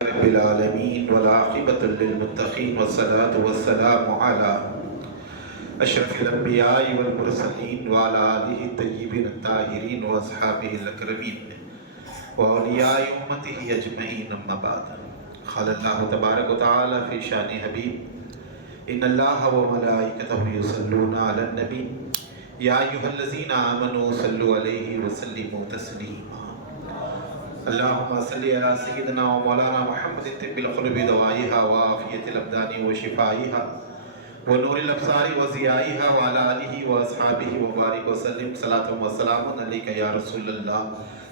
رب العالمين والعاقبة للمتقين والصلاة والسلام على أشرف الأنبياء والمرسلين وعلى آله الطيبين الطاهرين وأصحابه الأكرمين وأولياء أمته أجمعين أما بعد. قال الله تبارك وتعالى في شان حبيب إن الله وملائكته يصلون على النبي يا أيها الذين آمنوا صلوا عليه وسلموا تسليما. اللهم صل على سيدنا ومولانا محمد طب القلوب دوائها وعافية الأبدان وشفائها ونور الأبصار وضيائها وعلى آله وأصحابه وبارك وسلم. صلاة وسلام عليك يا رسول الله،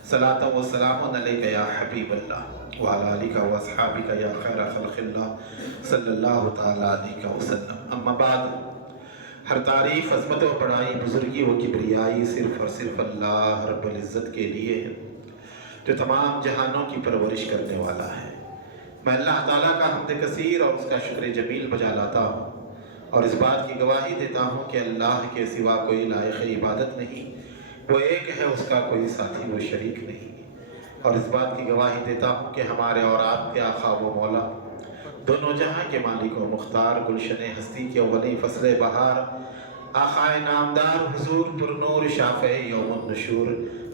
صلاة وسلام عليك يا حبيب الله وعلى آلك وأصحابك يا خير خلق الله صلی اللہ تعالیٰ علیہ وسلم. اما بعد، ہر تعریف، عظمت و بڑائی، بزرگی و کبریائی صرف اور صرف اللہ رب العزت کے لیے ہے جو تمام جہانوں کی پرورش کرنے والا ہے. میں اللہ تعالیٰ کا حمد کثیر اور اس کا شکر جمیل بجا لاتا ہوں اور اس بات کی گواہی دیتا ہوں کہ اللہ کے سوا کوئی لائق عبادت نہیں، وہ ایک ہے، اس کا کوئی ساتھی و شریک نہیں. اور اس بات کی گواہی دیتا ہوں کہ ہمارے اور آپ کے آقا و مولا، دونوں جہاں کے مالک و مختار، گلشن ہستی کے اولی فصل بہار، آقائے نامدار حضور پر نور شافع یوم النشور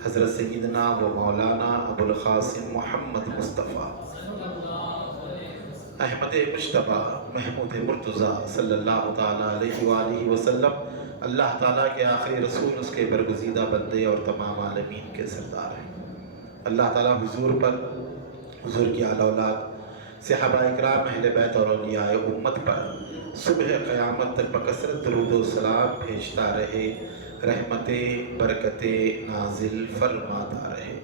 حضرت سیدنا و مولانا ابو القاسم محمد مصطفیٰ احمد مجتبی محمود مرتضیٰ صلی اللہ تعالیٰ علیہ وآلہ وسلم، اللہ تعالیٰ کے آخری رسول، اس کے برگزیدہ بندے اور تمام عالمین کے سردار ہیں. اللہ تعالیٰ حضور پر، حضور کی اعلیٰ اولاد، صحابہ اکرام، اہل بیت اور اولیاء امت پر صبح قیامت تک بکثرت درود و سلام بھیجتا رہے، رحمتیں برکتیں نازل فرماتا رہے.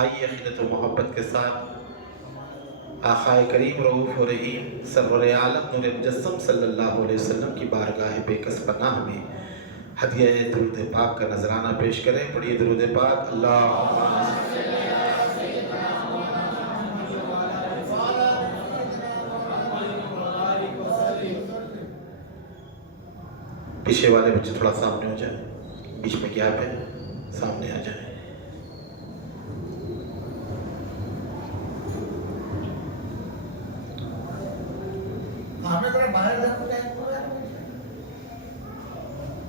آئیے عقیدت و محبت کے ساتھ آقائے کریم رؤوف و رحیم سرور عالم نور مجسم صلی اللہ علیہ وسلم کی بارگاہ بے کس پناہ میں ہدیہ درود پاک کا نذرانہ پیش کریں. پڑھیے درود پاک. اللہ پیچھے والے بچے تھوڑا سامنے ہو جائیں، بیچ میں گیپ ہے، سامنے آ جائیں.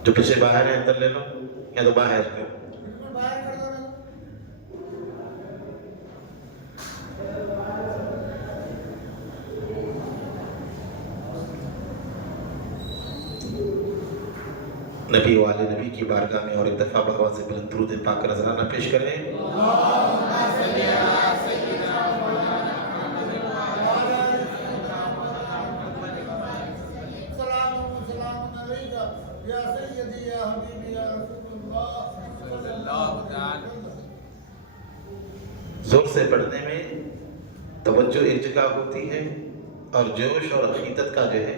جو پیچھے باہر ہے اندر لے لو، یا تو باہر کرو. نبی والے نبی کی بارگاہ میں اور ایک دفعہ بآواز بلند درود پاک کا نذرانہ پیش کریں. زور سے پڑھنے میں توجہ ایک جگہ ہوتی ہے اور جوش اور عقیدت کا جو ہے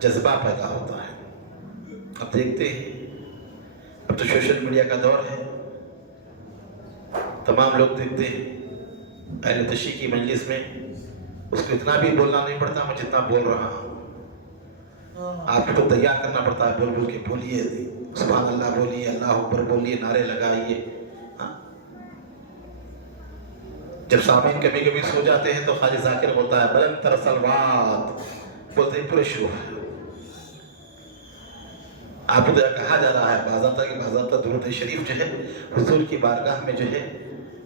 جذبہ پیدا ہوتا ہے. اب دیکھتے ہیں، اب تو سوشل میڈیا کا دور ہے، تمام لوگ دیکھتے ہیں. اہل تشیع کی مجلس میں اس کو اتنا بھی بولنا نہیں پڑتا میں جتنا بول رہا ہوں. آپ کو تیار کرنا پڑتا ہے، بول بول کے بولیے، سبحان اللہ بولیے، اللہ اکبر بولیے، نعرے لگائیے. جب سامعین کبھی کبھی سو جاتے ہیں تو خواجہ ذاکر بولتا ہے بلند تر صلوات، بولتے ہیں پورے شروع. آپ کو کہا جا رہا ہے باضابطہ کہ باضابطہ درود شریف جو ہے حضور کی بارگاہ میں جو ہے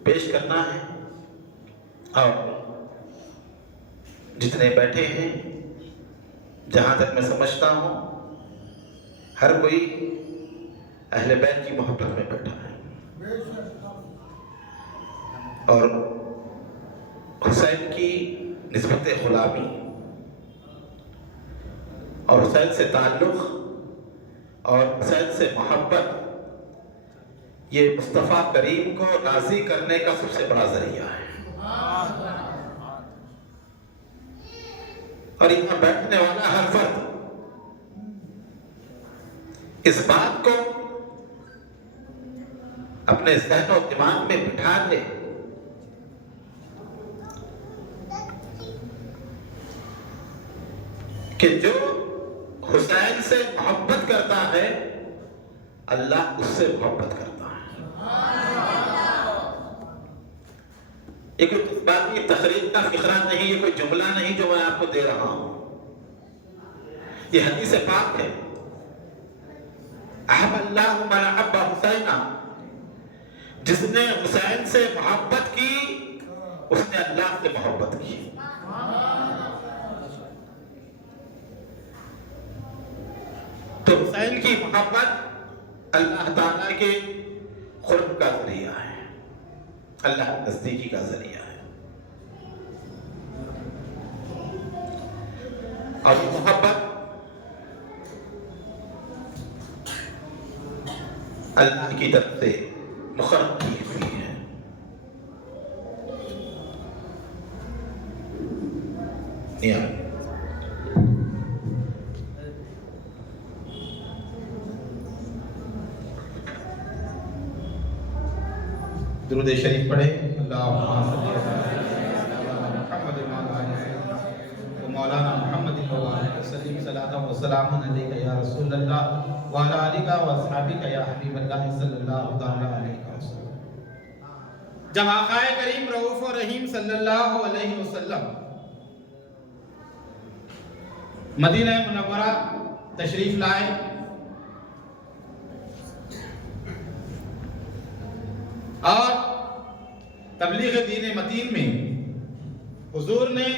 پیش کرنا ہے. اور جتنے بیٹھے ہیں، جہاں تک میں سمجھتا ہوں، ہر کوئی اہل بیت کی محبت میں بیٹھا ہے اور حسین کی نسبت غلامی اور حسین سے تعلق اور حسین سے محبت، یہ مصطفیٰ کریم کو راضی کرنے کا سب سے بڑا ذریعہ ہے. اور یہاں بیٹھنے والا ہر فرد اس بات کو اپنے ذہن و دماغ میں بٹھا لے کہ جو حسین سے محبت کرتا ہے اللہ اس سے محبت کرتا ہے. یہ کوئی جذباتی تقریر کا فقرہ نہیں، یہ کوئی جملہ نہیں جو میں آپ کو دے رہا ہوں، یہ حدیث پاک ہے۔ احب اللہ من احب حسینہ، جس نے حسین سے محبت کی اس نے اللہ سے محبت کی۔ تو حسین کی محبت اللہ تعالیٰ کے قرب کا ذریعہ ہے، اللہ کی نزدیکی کا ذریعہ ہے، اور یہ محبت اللہ کی طرف سے مقرر کی ہوئی ہے۔ درود شریف پڑھے۔ اللہم صلی علی محمد و مولانا محمد وسلم صلاۃ و سلام علیک یا رسول اللہ وعلی آلہ و اصحابہ یا حبیب اللہ صلی اللہ تعالی علیہ وسلم۔ جب آقا کریم رؤوف و رحیم صلی اللہ علیہ وسلم مدینہ منورہ تشریف لائے اور تبلیغ دین متین میں حضور نے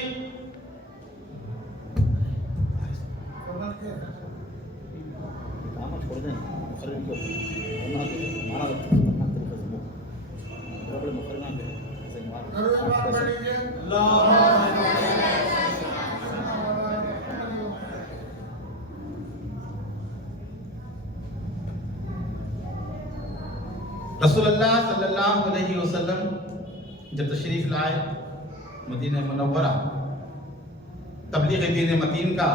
رسول اللہ صلی اللہ علیہ وسلم جب تشریف لائے مدینہ منورہ، تبلیغ دین متین کا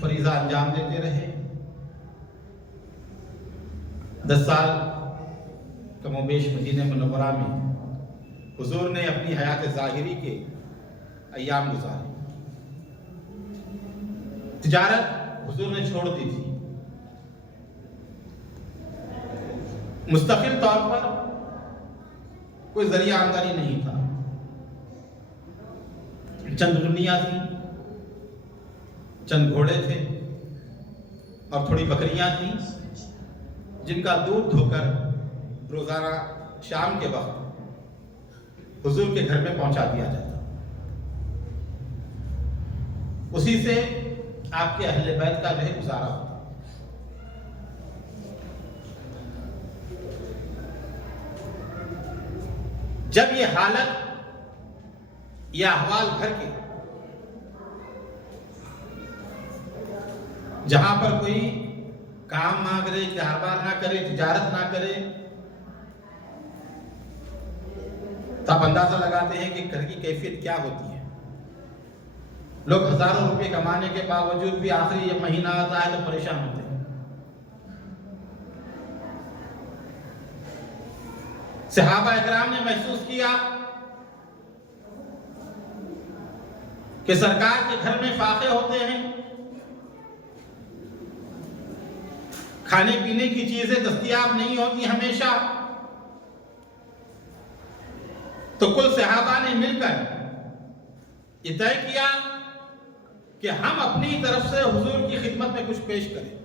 فریضہ انجام دیتے رہے۔ 10 سال کم و بیش مدینہ منورہ میں حضور نے اپنی حیات ظاہری کے ایام گزارے۔ تجارت حضور نے چھوڑ دی تھی، مستقل طور پر کوئی ذریعہ آمدنی نہیں تھا، چند غنیاں تھیں، چند گھوڑے تھے اور تھوڑی بکریاں تھیں جن کا دودھ دھو کر روزانہ شام کے وقت حضور کے گھر میں پہنچا دیا جاتا، اسی سے آپ کے اہل بیت کا جو ہے گزارا ہوتا۔ جب یہ حالت یا احوال گھر کے جہاں پر کوئی کام نہ کرے، کاروبار نہ کرے، تجارت نہ کرے، تو آپ اندازہ لگاتے ہیں کہ گھر کی کیفیت کیا ہوتی ہے۔ لوگ ہزاروں روپے کمانے کے باوجود بھی آخری یہ مہینہ آتا ہے تو پریشان ہوتے ہیں۔ صحابہ اکرام نے محسوس کیا کہ سرکار کے گھر میں فاقے ہوتے ہیں، کھانے پینے کی چیزیں دستیاب نہیں ہوتی ہمیشہ، تو کل صحابہ نے مل کر یہ طے کیا کہ ہم اپنی طرف سے حضور کی خدمت میں کچھ پیش کریں۔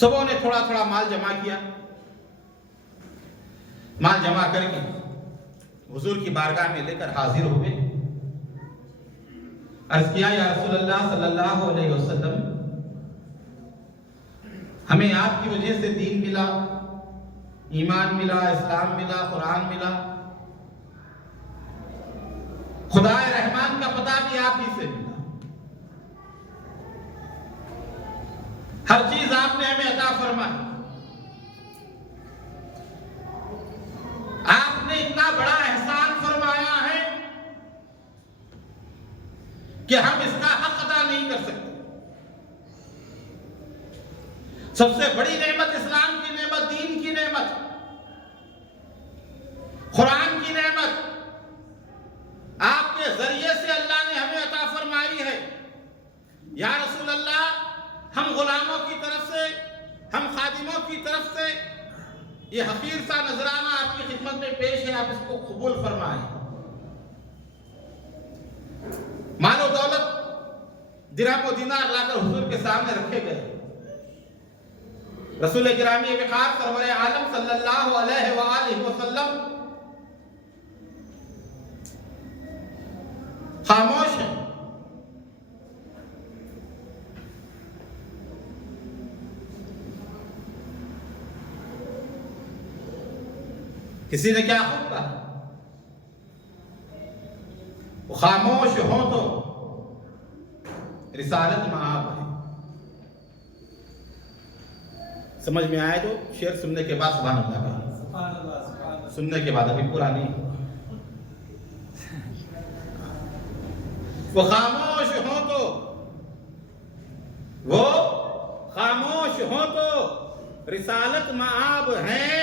سبوں نے تھوڑا تھوڑا مال جمع کیا، مال جمع کر کے حضور کی بارگاہ میں لے کر حاضر ہوئے، عرض کیا یا رسول اللہ صلی اللہ علیہ وسلم، ہمیں آپ کی وجہ سے دین ملا، ایمان ملا، اسلام ملا، قرآن ملا، خدا رحمان کا پتہ بھی آپ ہی سے ملا، ہر چیز آپ نے ہمیں عطا فرمائی، آپ نے اتنا بڑا احسان فرمایا ہے کہ ہم اس کا حق ادا نہیں کر سکتے۔ سب سے بڑی نعمت اسلام کی نعمت، دین کی نعمت، قرآن کی نعمت آپ کے ذریعے سے اللہ نے ہمیں عطا فرمائی ہے۔ یا رسول اللہ، ہم غلاموں کی طرف سے، ہم خادموں کی طرف سے یہ حقیر سا نذرانہ آپ اس کو قبول فرمائیں. مال و دولت درہم و دینار لا کر حضور کے سامنے رکھے گئے. رسول گرامی وقار سرور عالم صلی اللہ علیہ وآلہ وسلم خاموش ہیں. کسی نے کیا خود کہا؟ وہ خاموش ہوں تو رسالت معاب ہے. سمجھ میں آئے تو شعر سننے کے بعد سبحان اللہ کہا. سننے کے بعد ابھی پورا نہیں. وہ خاموش ہوں تو رسالت معاب ہیں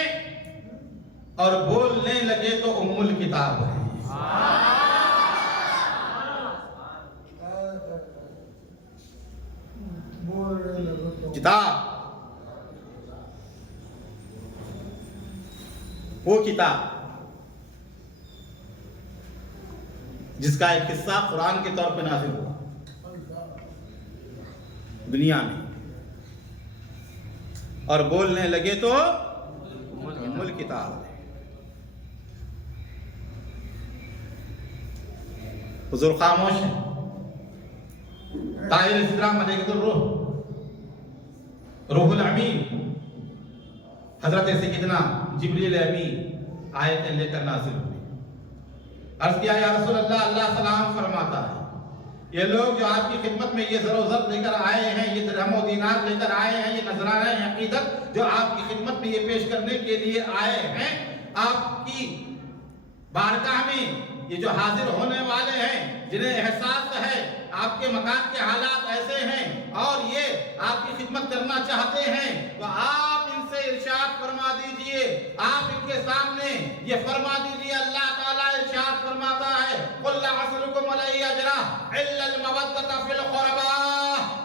اور بولنے لگے تو ام الکتاب ہے. کتاب، وہ کتاب جس کا ایک حصہ قرآن کے طور پہ نازل ہوا دنیا میں، اور بولنے لگے تو ام الکتاب ہے. حضور خاموش ہیں. طاہر الاسلام ملائکۃ الروح، روح الامین حضرت سیدنا جبریل امین آیتیں لے کر نازل ہوئی. عرض کیا یا رسول اللہ، اللہ سلام فرماتا ہے یہ لوگ جو آپ کی خدمت میں یہ زر و زر لے کر آئے ہیں، یہ درہم و دینار لے کر آئے ہیں، یہ نذرانہ عقیدت جو آپ کی خدمت میں یہ پیش کرنے کے لیے آئے ہیں، آپ کی بارگاہ میں یہ جو حاضر ہونے والے ہیں جنہیں احساس ہے آپ کے مکان کے حالات ایسے ہیں اور یہ آپ کی خدمت کرنا چاہتے ہیں، تو آپ ان سے ارشاد فرما دیجئے. آپ ان کے سامنے یہ فرما دیجئے اللہ تعالیٰ ارشاد فرماتا ہے قُلْ لَا أَسْأَلُكُمْ عَلَيْهِ أَجْرًا إِلَّا الْمَوَدَّةَ فِي الْقُرْبَىٰ.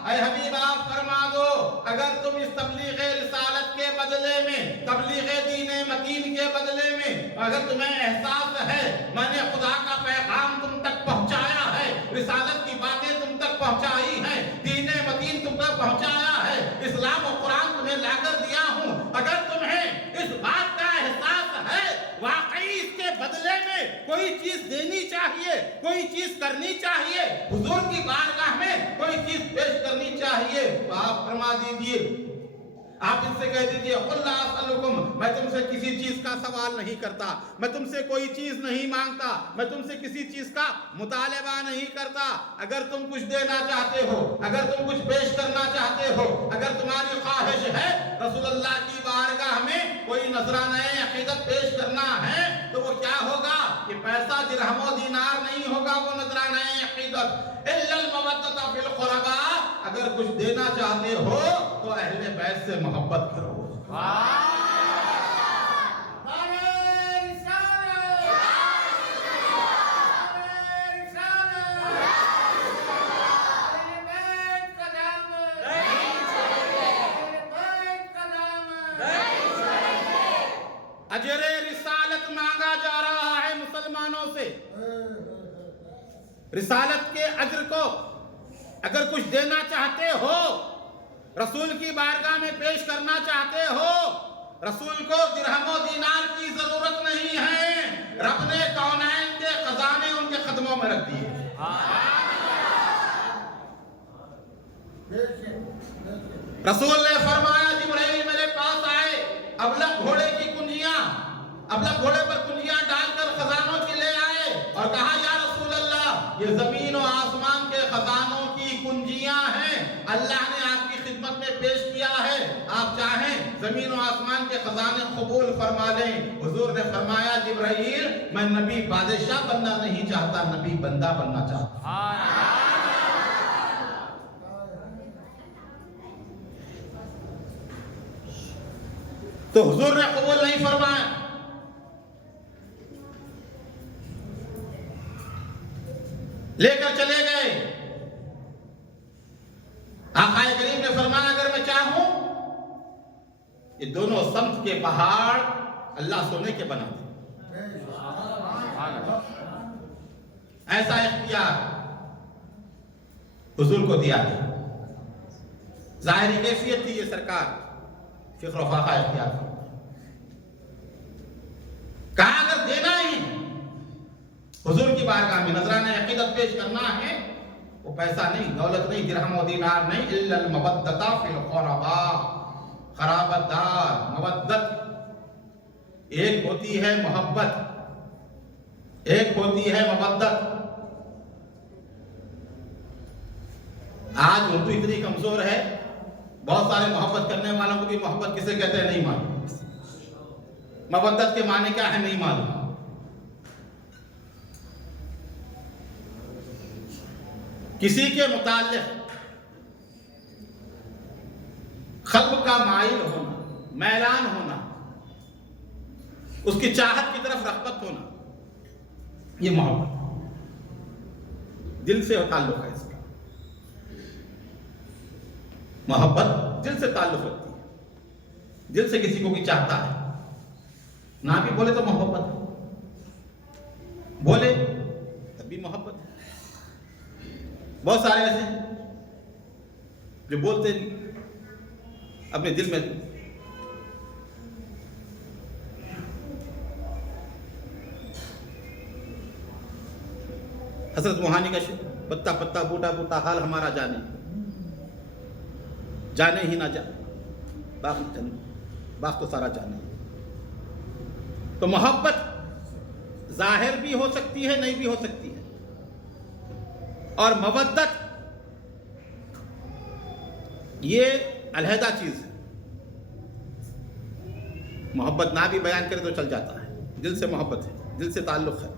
اے حبیب آپ فرما دو اگر تم اس تبلیغ رسالت کے بدلے میں، تبلیغ دین متین کے بدلے میں اگر تمہیں احساس ہے میں نے خدا کا پیغام تم تک پہنچایا ہے، رسالت کی باتیں تم تک پہنچائی ہیں، دین متین تم تک پہنچایا ہے، اسلام و قرآن تمہیں لا کر دیا ہوں، اگر تمہیں اس بات کا احساس ہے واقعی اس کے بدلے میں کوئی چیز دینی چاہیے، کوئی چیز کرنی چاہیے، حضور کی بارگاہ میں کوئی چیز پیش کرنی چاہیے، تو آپ فرما دیجئے. آپ ان سے کہہ دیجئے قُلْ لَا أَسْأَلُكُمْ، میں تم سے کسی چیز کا سوال نہیں کرتا، میں تم سے کوئی چیز نہیں مانگتا، میں تم سے کسی چیز کا مطالبہ نہیں کرتا. اگر تم کچھ دینا چاہتے ہو، اگر تم کچھ پیش کرنا چاہتے ہو، اگر تمہاری خواہش ہے رسول اللہ کی بارگاہ میں کوئی نذرانہ عقیدت پیش کرنا ہے تو وہ کیا ہوگا؟ یہ پیسہ درہم و دینار نہیں ہوگا، وہ نذرانہ عقیدت إِلَّا الْمَوَدَّةَ فِي الْقُرْبَىٰ. اگر کچھ دینا چاہتے ہو تو اہل بیت سے محبت کرو. اجر رسالت مانگا جا رہا ہے مسلمانوں سے. رسالت کے اجر کو اگر کچھ دینا چاہتے ہو، رسول کی بارگاہ میں پیش کرنا چاہتے ہو، رسول کو درہم و دینار کی ضرورت نہیں ہے. رب نے کونین کے خزانے ان کے قدموں میں رکھ دیے. رسول نے فرمایا جبرائیل میرے پاس آئے، ابلق گھوڑے کی کنجیاں، ابلق گھوڑے پر کنجیاں ڈال کر خزانوں کی لے آئے اور کہا یا رسول اللہ یہ زمین و آسمان کے خزانوں کی کنجیاں ہیں، اللہ نے آپ کی خدمت میں پیش کیا ہے، آپ چاہیں زمین و آسمان کے خزانے قبول فرما لیں. حضور نے فرمایا جبرائیل میں نبی بادشاہ بننا نہیں چاہتا، نبی بندہ بننا چاہتا. تو حضور نے قبول نہیں فرمایا. لے کر چلے گئے. آقا کریم نے فرمایا اگر میں چاہوں یہ دونوں سمت کے پہاڑ اللہ سونے کے بنا دے. ایسا اختیار حضور کو دیا گیا. ظاہری کیفیت تھی یہ سرکار فکر و فاقہ اختیار کرتا. کہا اگر دینا ہی حضور کی بارگاہ میں نذرانہ عقیدت پیش کرنا ہے، وہ پیسہ نہیں، دولت نہیں، درہم و دینار نہیں، الا المودۃ فی القرباء. قرابت دار، مودت، ایک ہوتی ہے محبت، ایک ہوتی ہے مودت. آج اردو اتنی کمزور ہے، بہت سارے محبت کرنے والوں کو بھی محبت کسے کہتے ہیں نہیں معلوم. مودت کے معنی کیا ہے نہیں معلوم. کسی کے متعلق قلب کا مائل ہونا، میلان ہونا، اس کی چاہت کی طرف رغبت ہونا، یہ محبت دل سے تعلق ہے. اس کا محبت دل سے تعلق رکھتی ہے. دل سے کسی کو بھی چاہتا ہے، نہ بھی بولے تو محبت ہے، بولے تب بھی محبت ہے. بہت سارے ایسے ہیں جو بولتے نہیں، اپنے دل میں. حضرت موہانی کا شعر، پتا پتا بوٹا بوٹا حال ہمارا جانے، جانے ہی نہ جانے، باغ تو سارا جانے. تو محبت ظاہر بھی ہو سکتی ہے، نہیں بھی ہو سکتی ہے. اور مودت یہ علیحدہ چیز ہے. محبت نہ بھی بیان کرے تو چل جاتا ہے، دل سے محبت ہے، دل سے تعلق ہے.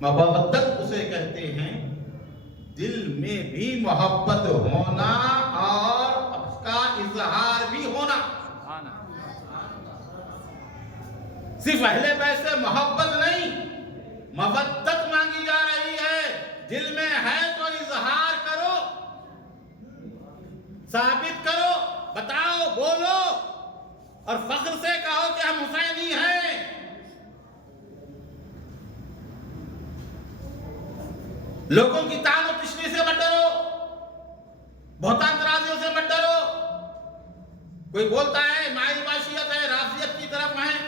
مودت اسے کہتے ہیں دل میں بھی محبت ہونا اور اس کا اظہار بھی ہونا. صرف اہل بیت سے محبت نہیں، مودت مانگی جا رہی ہے. دل میں ہے تو اظہار کرو، ثابت کرو، بتاؤ، بولو اور فخر سے کہو کہ ہم حسینی ہیں. لوگوں کی طعن و تشنیع سے مت ڈرو، بہتان ترازیوں سے مت ڈرو. کوئی بولتا ہے مائل باشیت ہے، رافضیت کی طرف ہیں،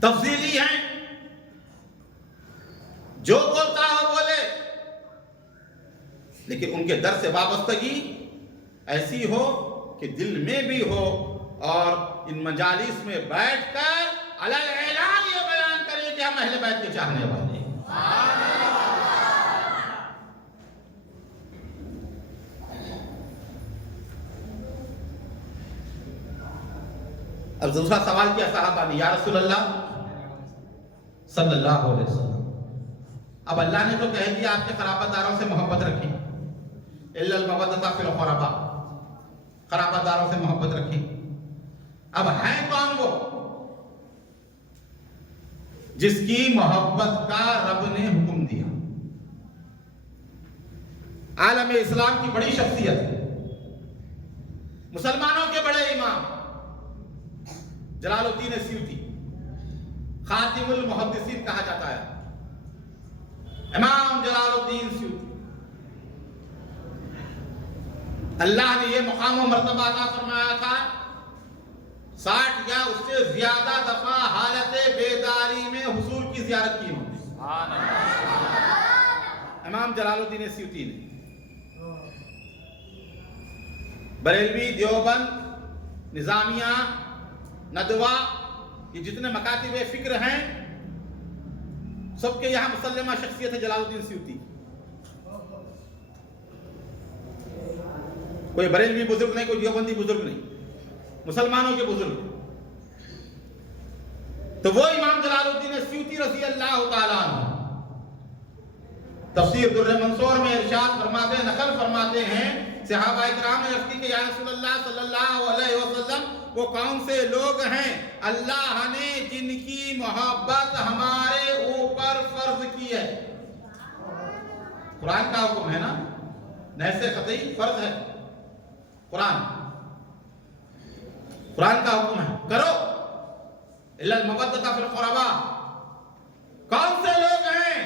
تفضیلی ہیں، جو بولتا ہو بولے، لیکن ان کے در سے وابستگی ایسی ہو کہ دل میں بھی ہو اور ان مجالس میں بیٹھ کر علی الاعلان یہ بیان کرے کہ ہم اہل بیت کے چاہنے والے ہیں. اب دوسرا سوال کیا صحابہ نے، یا رسول اللہ صلی اللہ علیہ وسلم، اب اللہ نے تو کہہ دیا آپ کے قرابت داروں سے محبت رکھی، الا المودۃ فی القرباء، قرابت داروں سے محبت رکھی. اب ہے کون وہ جس کی محبت کا رب نے حکم دیا؟ عالم اسلام کی بڑی شخصیت، مسلمانوں کے بڑے امام جلال الدین سیوطی، خاتم المحدثین کہا جاتا ہے، امام جلال الدین سیوطی. اللہ نے یہ مقام و مرتبہ عطا فرمایا تھا 60 یا اس سے زیادہ دفعہ حالت بیداری میں حضور کی زیارت کی انہوں نے. امام جلال الدین سیوطی نے بریلوی، دیوبند، نظامیہ، ندوہ، یہ جتنے مکاتب فکر ہیں سب کے یہاں مسلمہ شخصیت ہے جلال الدین سیوطی. کوئی بریلوی بزرگ نہیں، کوئی دیوبندی بزرگ نہیں، مسلمانوں کے بزرگ. تو وہ امام جلال الدین سیوطی رضی اللہ تعالیٰ عنہ تفسیر در منصور میں ارشاد فرماتے ہیں، نقل فرماتے ہیں، صحابہ اکرام نے عرض کی کہ یا رسول اللہ صلی اللہ علیہ وسلم وہ کون سے لوگ ہیں اللہ نے جن کی محبت ہمارے اوپر فرض کی ہے؟ قرآن کا حکم ہے نا، نیسے قطعی فرض ہے. قرآن کا حکم ہے، کرو. الا المودۃ فی القرباء، کون سے لوگ ہیں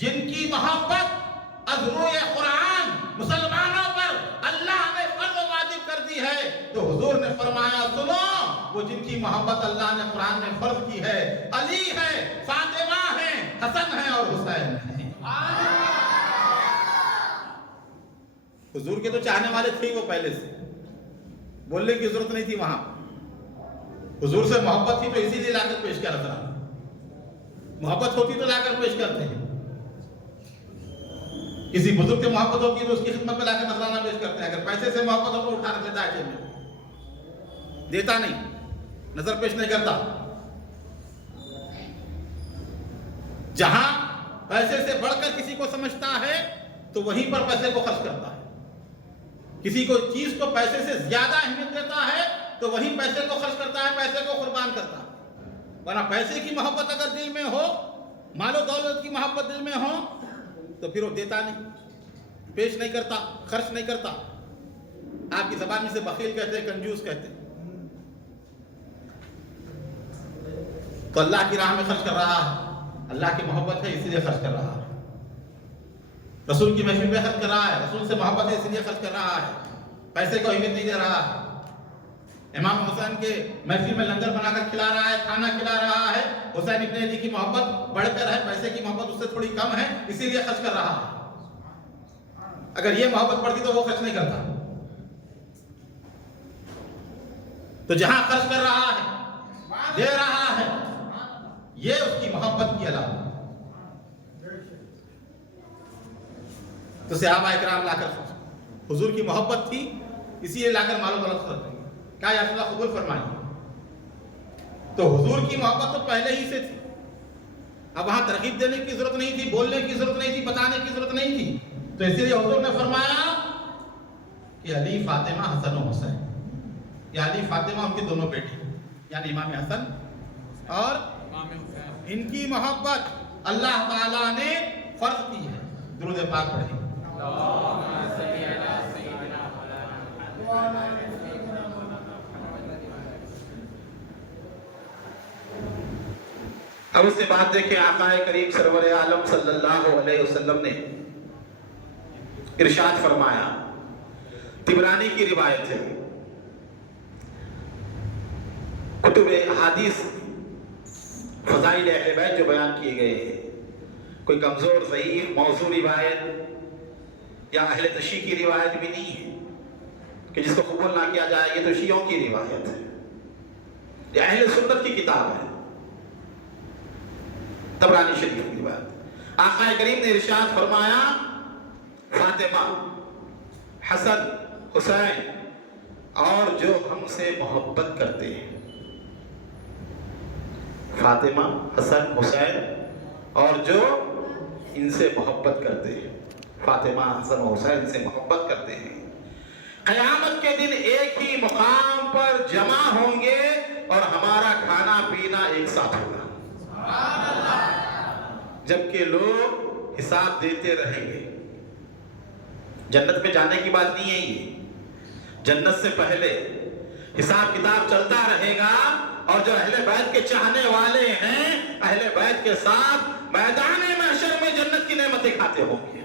جن کی محبت ازروئے قرآن مسلمانوں پر اللہ نے فرض و واجب کر دی ہے، تو حضور نے فرمایا سنو، وہ جن کی محبت اللہ نے قرآن میں فرض کی ہے، علی ہے، فاطمہ ہے، حسن ہے اور حسین ہے۔ حضور کے تو چاہنے والے تھے وہ پہلے سے، بولنے کی ضرورت نہیں تھی وہاں۔ حضور سے محبت تھی تو اسی لیے لا کر پیش کیا نظرانہ، محبت ہوتی تو لا کر پیش کرتے ہیں۔ کسی بزرگ سے محبت ہوتی تو اس کی خدمت میں لا کر نظرانہ پیش کرتے ہیں۔ اگر پیسے سے محبت ہو تو اٹھا رکھ لیتا ہے جیب میں، دیتا نہیں، نظر پیش نہیں کرتا۔ جہاں پیسے سے بڑھ کر کسی کو سمجھتا ہے تو وہیں پر پیسے کو خرچ کرتا ہے، کسی کو چیز کو پیسے سے زیادہ اہمیت دیتا ہے تو وہیں پیسے کو خرچ کرتا ہے، پیسے کو قربان کرتا ہے۔ ورنہ پیسے کی محبت اگر دل میں ہو، مال و دولت کی محبت دل میں ہو تو پھر وہ دیتا نہیں، پیش نہیں کرتا، خرچ نہیں کرتا۔ آپ کی زبان میں سے بخیل کہتے ہیں، کنجوس کہتے ہیں۔ تو اللہ کی راہ میں خرچ کر رہا ہے، اللہ کی محبت ہے اسی لیے خرچ کر رہا ہے۔ رسول کی محفل میں خرچ کر رہا ہے، رسول سے محبت ہے اسی لیے خرچ کر رہا ہے، پیسے کو اہمیت نہیں دے رہا ہے۔ امام حسین کے محفل میں لنگر بنا کر کھلا رہا ہے، کھانا کھلا رہا ہے، حسین ابن علی کی محبت بڑھ کر ہے، پیسے کی محبت اس سے تھوڑی کم ہے اسی لیے خرچ کر رہا ہے۔ اگر یہ محبت بڑھتی تو وہ خرچ نہیں کرتا۔ تو جہاں خرچ کر رہا ہے، دے رہا ہے، یہ اس کی محبت کی علامت۔ تو صحابہ اکرام لا کر حضور کی محبت تھی اسی لیے لا کر مال و دولت خرچ کریں، کیا یا رسول اللہ قبول فرمائیے۔ تو حضور کی محبت تو پہلے ہی سے تھی، اب وہاں ترغیب دینے کی ضرورت نہیں تھی، بولنے کی ضرورت نہیں تھی، بتانے کی ضرورت نہیں تھی۔ تو اسی لیے حضور نے فرمایا کہ علی، فاطمہ، حسن و حسین، یا علی فاطمہ ان کی دونوں بیٹی یعنی امام حسن اور ان کی محبت اللہ تعالیٰ نے فرض کی ہے۔ درود پاک پڑھیں۔ اب اس سے بات دیکھیں، آقا کریم سرور عالم صلی اللہ علیہ وسلم نے ارشاد فرمایا، طبرانی کی روایت ہے، کتب احادیث فضائل اہل بیت جو بیان کیے گئے ہیں، کوئی کمزور، ضعیف، موضوع روایت یا اہل تشیع کی روایت بھی نہیں ہے کہ جس کو قبول نہ کیا جائے، یہ تو شیعوں کی روایت ہے، یہ اہل سنت کی کتاب ہے، طبرانی شریف کی روایت۔ آقا کریم نے ارشاد فرمایا، فاطمہ، حسن، حسین اور جو ہم سے محبت کرتے ہیں، فاطمہ، حسن، حسین اور جو ان سے محبت کرتے ہیں، فاطمہ، حسن و حسین سے محبت کرتے ہیں، قیامت کے دن ایک ہی مقام پر جمع ہوں گے اور ہمارا کھانا پینا ایک ساتھ ہوگا، جبکہ لوگ حساب دیتے رہیں گے۔ جنت میں جانے کی بات نہیں ہے، یہ جنت سے پہلے حساب کتاب چلتا رہے گا، اور جو اہل بیت کے چاہنے والے ہیں اہل بیت کے ساتھ میدان محشر میں جنت کی نعمتیں کھاتے ہوں گے۔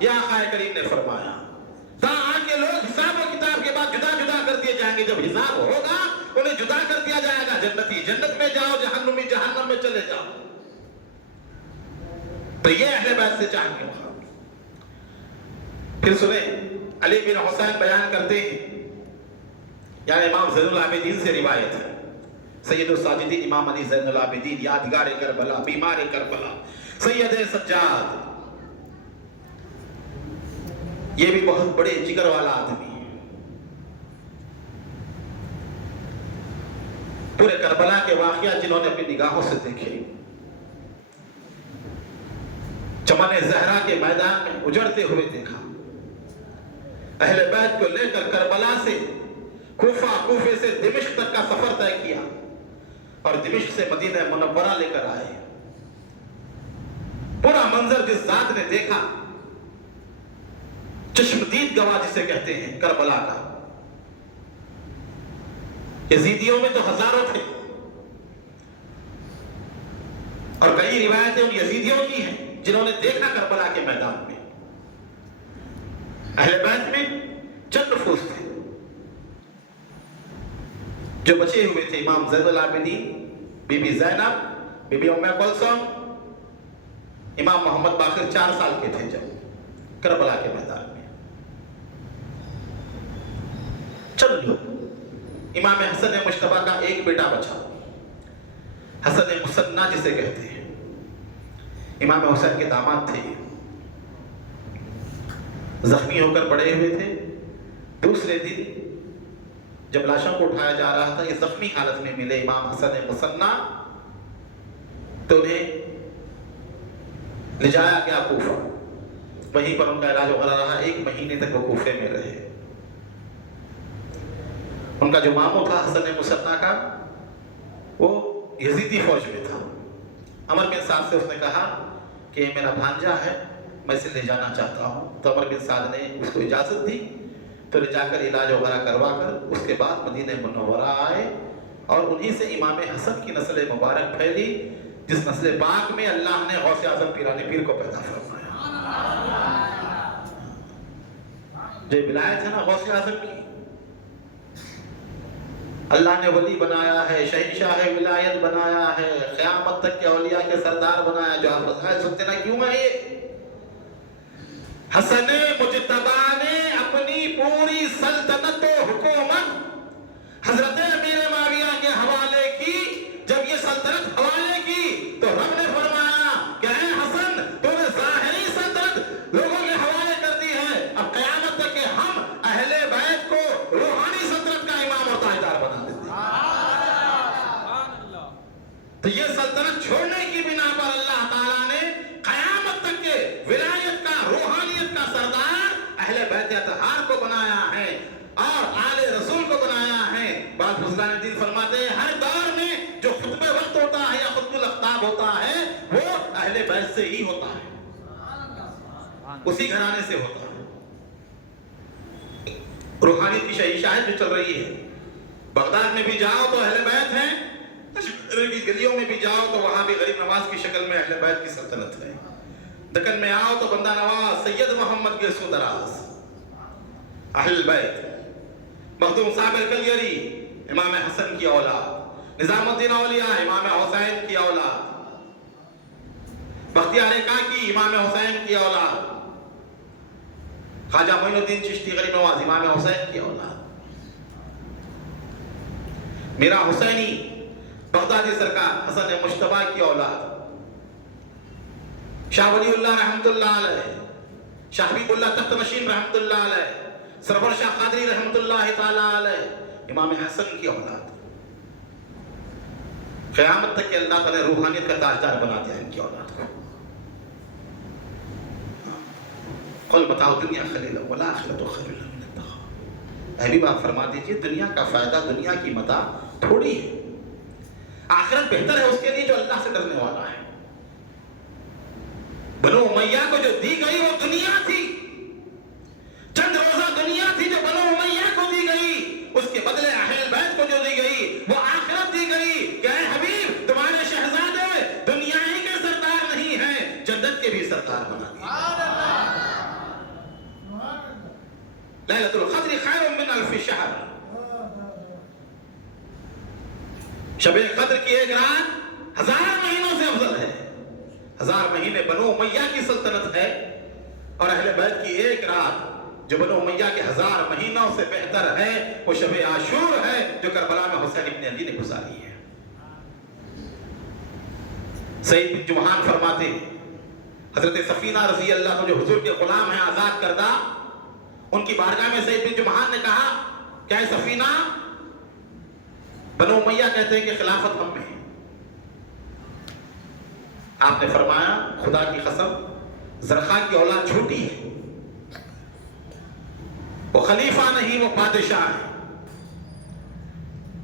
یہ آقا کریم نے فرمایا، تاں کے لوگ حساب و کتاب کے بعد جدا جدا کر دیے جائیں گے، جب حساب ہوگا انہیں جدا کر دیا جائے گا، جنتی جنت میں جاؤ، جہنمی جہنم میں چلے جاؤ۔ تو یہ اہل بیت سے چاہیں گے۔ پھر سنیں، علی بن حسین بیان کرتے ہیں، یعنی امام زین العابدین سے روایت ہے، سید الساجدین امام علی زین العابدین، یادگار کربلا، بیمار کربلا، سید سجاد، یہ بھی بہت بڑے جگر والا آدمی ہے۔ پورے کربلا کے واقعات جنہوں نے اپنی نگاہوں سے دیکھے، چمن زہرا کے میدان میں اجڑتے ہوئے دیکھا، اہل بیت کو لے کر کربلا سے کوفہ، کوفے سے دمشق تک کا سفر طے کیا، اور دمشق سے مدینہ منورہ لے کر آئے۔ پورا منظر جس ذات نے دیکھا، چشمدید گواہ جسے کہتے ہیں کربلا کا، یزیدیوں میں تو ہزاروں تھے، اور کئی روایتیں ان یزیدیوں کی ہیں جنہوں نے دیکھا کربلا کے میدان میں. اہل بیت میں چند نفوس تھے جو بچے ہوئے تھے. امام زین العابدین، بی بی زینب، بی بی ام کلثوم، امام محمد باقر 4 سال کے تھے جب کربلا کے میدان میں. چند لوگ. امام حسن مجتبیٰ کا ایک بیٹا بچا، حسن مثنیٰ جسے کہتے ہیں، امام حسین کے داماد تھے. زخمی ہو کر پڑے ہوئے تھے. دوسرے دن جب لاشوں کو اٹھایا جا رہا تھا، یہ زخمی حالت میں ملے امام حسن مثنیٰ، تو انہیں لے جایا گیا کوفہ. وہیں پر ان کا علاج وغیرہ رہا. 1 مہینے تک وہ کوفے میں رہے. ان کا جو ماموں تھا حسن مثنیٰ کا، وہ یزیدی فوج میں تھا. عمر بن سعد سے اس نے کہا کہ میرا بھانجا ہے، میں اسے لے جانا چاہتا ہوں. تو عمر بن سعد نے اس کو اجازت دی. تو لے جا کر علاج وغیرہ کروا کر اس کے بعد مدینہ منورہ آئے، اور انہی سے امام حسن کی نسل مبارک پھیلی، جس نسل پاک میں اللہ نے غوث اعظم پیران پیر کو پیدا فرمایا. جو ولایت ہے نا غوث اعظم کی، اللہ نے ولی بنایا ہے، شہنشاہ ولایت بنایا ہے، قیامت تک کے اولیاء کے سردار بنایا. جو آپ رسائل سنتے نا، کیوں ہے یہ؟ حسن مجتبیٰ نے اپنی پوری سلطنت و حکومت حضرت امیر معاویہ کے حوالے کی. جب یہ سلطنت حوالے کی تو رب نے فرمایا کہ اے حسن، تو نے ظاہری سلطنت لوگوں کے حوالے کر دی ہے، اب قیامت تک کہ ہم اہل بیت کو روحانی سلطنت کا امام اور تاجدار بنا دیتے ہیں. تو یہ سلطنت چھوڑنے کی بنا پر اللہ تعالیٰ نے قیامت تک کے ولایت کا، روحانیت کا سردار اہل بیت اطہار کو بنایا ہے اور آل رسول کو بنایا ہے. بعض فضلان دین فرماتے ہیں ہر دور میں جو خطب وقت ہوتا ہے یا خطب الاخطاب ہوتا ہے، وہ اہل بیت سے ہی ہوتا ہے، اسی گھرانے سے ہوتا ہے. روحانیت کی شہنشاہی جو چل رہی ہے، بغداد میں بھی جاؤ تو اہل بیت ہیں، کی گلیوں میں بھی جاؤ تو وہاں بھی غریب نواز کی شکل میں اہل بیت کی سلطنت ہے. دکن میں آؤ تو بندہ نواز سید محمد کے سو دراز اہل بیت. مخدوم صاحب الکلیری امام حسن کی اولاد، نظام الدین اولیاء امام حسین کی اولاد، بختیار کاکی امام حسین کی اولاد، خواجہ معین الدین چشتی غریب نواز امام حسین کی اولاد، میرا حسینی بغدادی سرکار حسن مجتبیٰ کی اولاد، شاہ ولی اللہ رحمت اللہ علیہ، شاہ حبیب اللہ تخت نشین رحمت اللہ علیہ، سرور شاہ قادری رحمت اللہ تعالیٰ علیہ، امام حسن کی اولاد. قیامت تک کہ اللہ تعالیٰ نے روحانیت کا تاجدار بنا دیا ان کی اولاد کو. قل بتاؤ دنیا خلیل والآخرۃ خیر من التقویٰ. اے بھی بات فرما دیجئے، دنیا کا فائدہ، دنیا کی متاع تھوڑی ہے، آخرت بہتر ہے اس کے لیے جو اللہ سے ڈرنے والا ہے. بنو امیہ کو جو دی گئی وہ دنیا تھی، چند روزہ دنیا تھی جو بنو امیہ کو دی گئی. اس کے بدلے اہل بیت کو جو دی گئی وہ آخرت دی گئی کہ اے حبیب تمہارے شہزادے دنیا ہی کے سردار نہیں ہیں، جنت کے بھی سردار بنا دیے. لیلۃ القدر خیر من الف شہر. شب قدر کی ایک رات 1000 مہینوں سے افضل ہے. 1000 مہینے بنو امیہ کی سلطنت ہے، اور اہل بیت کی ایک رات جو بنو امیہ کے 1000 مہینوں سے بہتر ہے، وہ شب عاشور ہے جو کربلا میں حسین ابن علی نے گزاری ہے. سعید بن جمحان فرماتے ہیں حضرت سفینہ رضی اللہ عنہ جو حضور کے غلام ہیں آزاد کردہ، ان کی بارگاہ میں سعید بن جمحان نے کہا کہ اے سفینہ، بنو امیہ کہتے ہیں کہ خلافت ہم میں ہے. آپ نے فرمایا خدا کی قسم زرخا کی اولاد جھوٹی ہے، وہ خلیفہ نہیں، وہ بادشاہ ہے،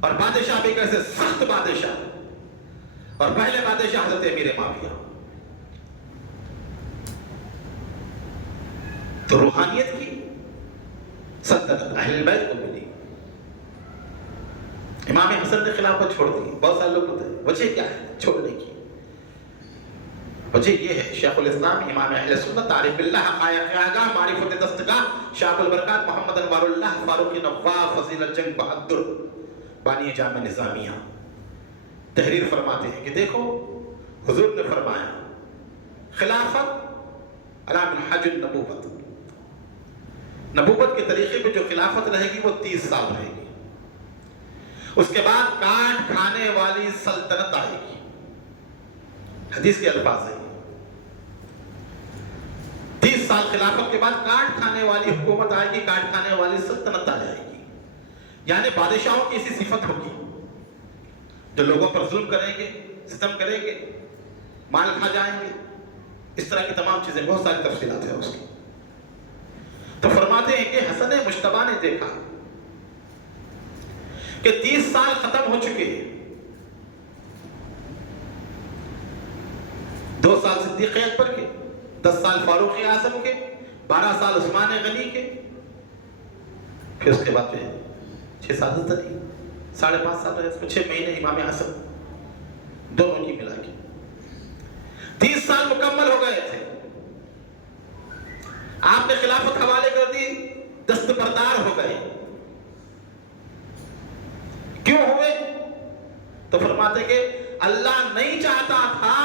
اور بادشاہ بھی کیسے سخت بادشاہ، اور پہلے بادشاہ حضرت امیر معاویہ. تو روحانیت کی سلطنت اہل بیت کو ملی. امام حسن نے خلافت چھوڑ دی. بہت سارے لوگ ہوتے ہیں وجہ کیا ہے چھوڑنے کی؟ وجہ یہ ہے شیخ الاسلام امام اہل سنت عارف باللہ حقائق آگاہ معرفت دستگاہ شاہ البرکات محمد انوار اللہ فاروق نواف فضیل الجنگ بہادر بانی جامع نظامیہ تحریر فرماتے ہیں کہ دیکھو حضور نے فرمایا خلافت علی منہج النبوت، نبوت کے طریقے پہ جو خلافت رہے گی وہ 30 سال رہے گی، اس کے بعد کاٹ کھانے والی سلطنت آئے گی، حدیث کے الفاظ ہیں 30 سال خلافت کے بعد کاٹ کھانے والی حکومت آئے گی، کاٹ کھانے والی سلطنت آ جائے گی، یعنی بادشاہوں کی ایسی صفت ہوگی جو لوگوں پر ظلم کریں گے، ستم کریں گے، مال کھا جائیں گے، اس طرح کی تمام چیزیں، بہت ساری تفصیلات ہیں اس کی۔ تو فرماتے ہیں کہ حسن مجتبیٰ نے دیکھا کہ 30 سال ختم ہو چکے ہیں، 2 سال صدیق اکبر کے، 10 سال فاروق اعظم کے، 12 سال عثمان غنی کے، پھر اس کے بعد جو ہے 6 سال حضرت علی، 5.5 سال رہے، اس میں 6 مہینے امام حسن، دونوں کی ملا کے 30 سال مکمل ہو گئے تھے۔ آپ نے خلافت حوالے کر دی، دستبردار ہو گئے۔ کیوں ہوئے؟ تو فرماتے کہ اللہ نہیں چاہتا تھا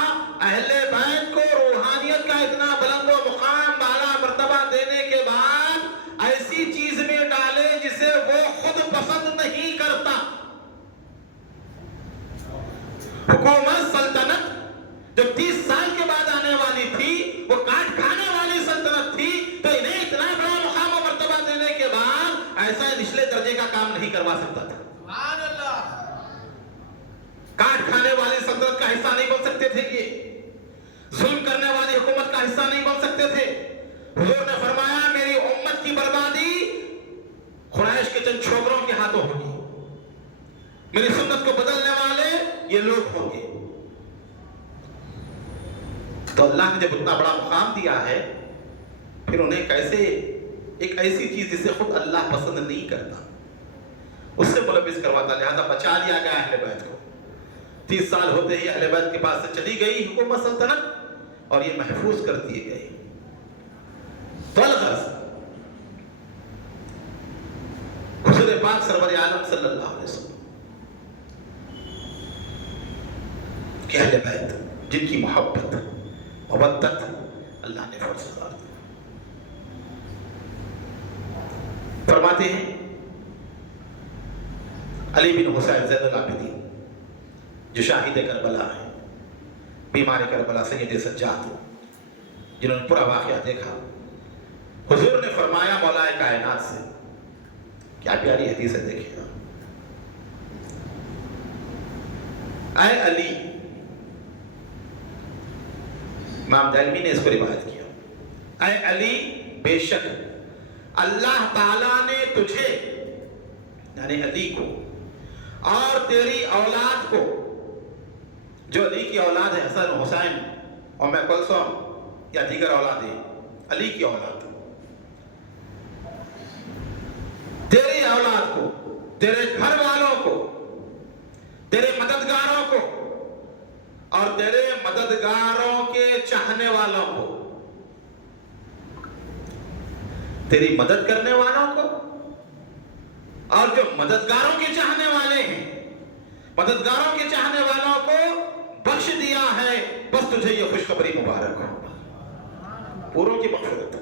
اہل بیت کو روحانیت کا اتنا بلند و مقام بالا مرتبہ دینے کے بعد ایسی چیز میں ڈالے جسے وہ خود پسند نہیں کرتا۔ حکومت سلطنت جو 30 سال کے بعد آنے والی تھی وہ کاٹ کھانے والی سلطنت تھی، تو انہیں اتنا بڑا مقام و مرتبہ دینے کے بعد ایسا نچلے درجے کا کام نہیں کروا سکتا تھا۔ سبحان اللہ! کاٹ کھانے والی سلطنت کا حصہ نہیں بن سکتے تھے، یہ ظلم کرنے والی حکومت کا حصہ نہیں بن سکتے تھے۔ حضور نے فرمایا میری امت کی بربادی قریش کے چند چھوکروں کے ہاتھوں ہوگی، میری سنت کو بدلنے والے یہ لوگ ہوں گے۔ تو اللہ نے جب اتنا بڑا مقام دیا ہے، پھر انہیں کیسے ایک ایسی چیز جسے خود اللہ پسند نہیں کرتا اس سے ملبس کرواتا، لہذا بچا لیا گیا اہل بیت کو۔ 30 سال ہوتے ہی اہل بیت کے پاس سے چلی گئی حکومت سلطنت اور یہ محفوظ کر دیے گئے۔ تو الغرض حضور پاک سرور عالم صلی اللہ علیہ وسلم کہ اہل بیت جن کی محبت مودت اللہ نے فرض قرار دیا۔ فرماتے ہیں علی بن حسین زین العابدین جو شاہد کربلا ہیں، بیمار کربلا سید سجاد جنہوں نے پورا واقعہ دیکھا، حضور نے فرمایا مولا کائنات سے، کیا پیاری حدیث ہے دیکھیے، اے علی، امام دہلوی نے اس کو روایت کیا، اے علی بے شک اللہ تعالیٰ نے تجھے یعنی علی کو اور تیری اولاد کو، جو علی کی اولاد ہے حسن حسین اور میں کلثوم یا دیگر اولادیں، علی کی اولاد، تیری اولاد کو، تیرے گھر والوں کو، تیرے مددگاروں کو اور تیرے مددگاروں کے چاہنے والوں کو، تیری مدد کرنے والوں کو اور جو مددگاروں کے چاہنے والے ہیں، مددگاروں کے چاہنے والوں کو بخش دیا ہے، بس تجھے یہ خوشخبری مبارک ہو، پوروں کی مغفرت،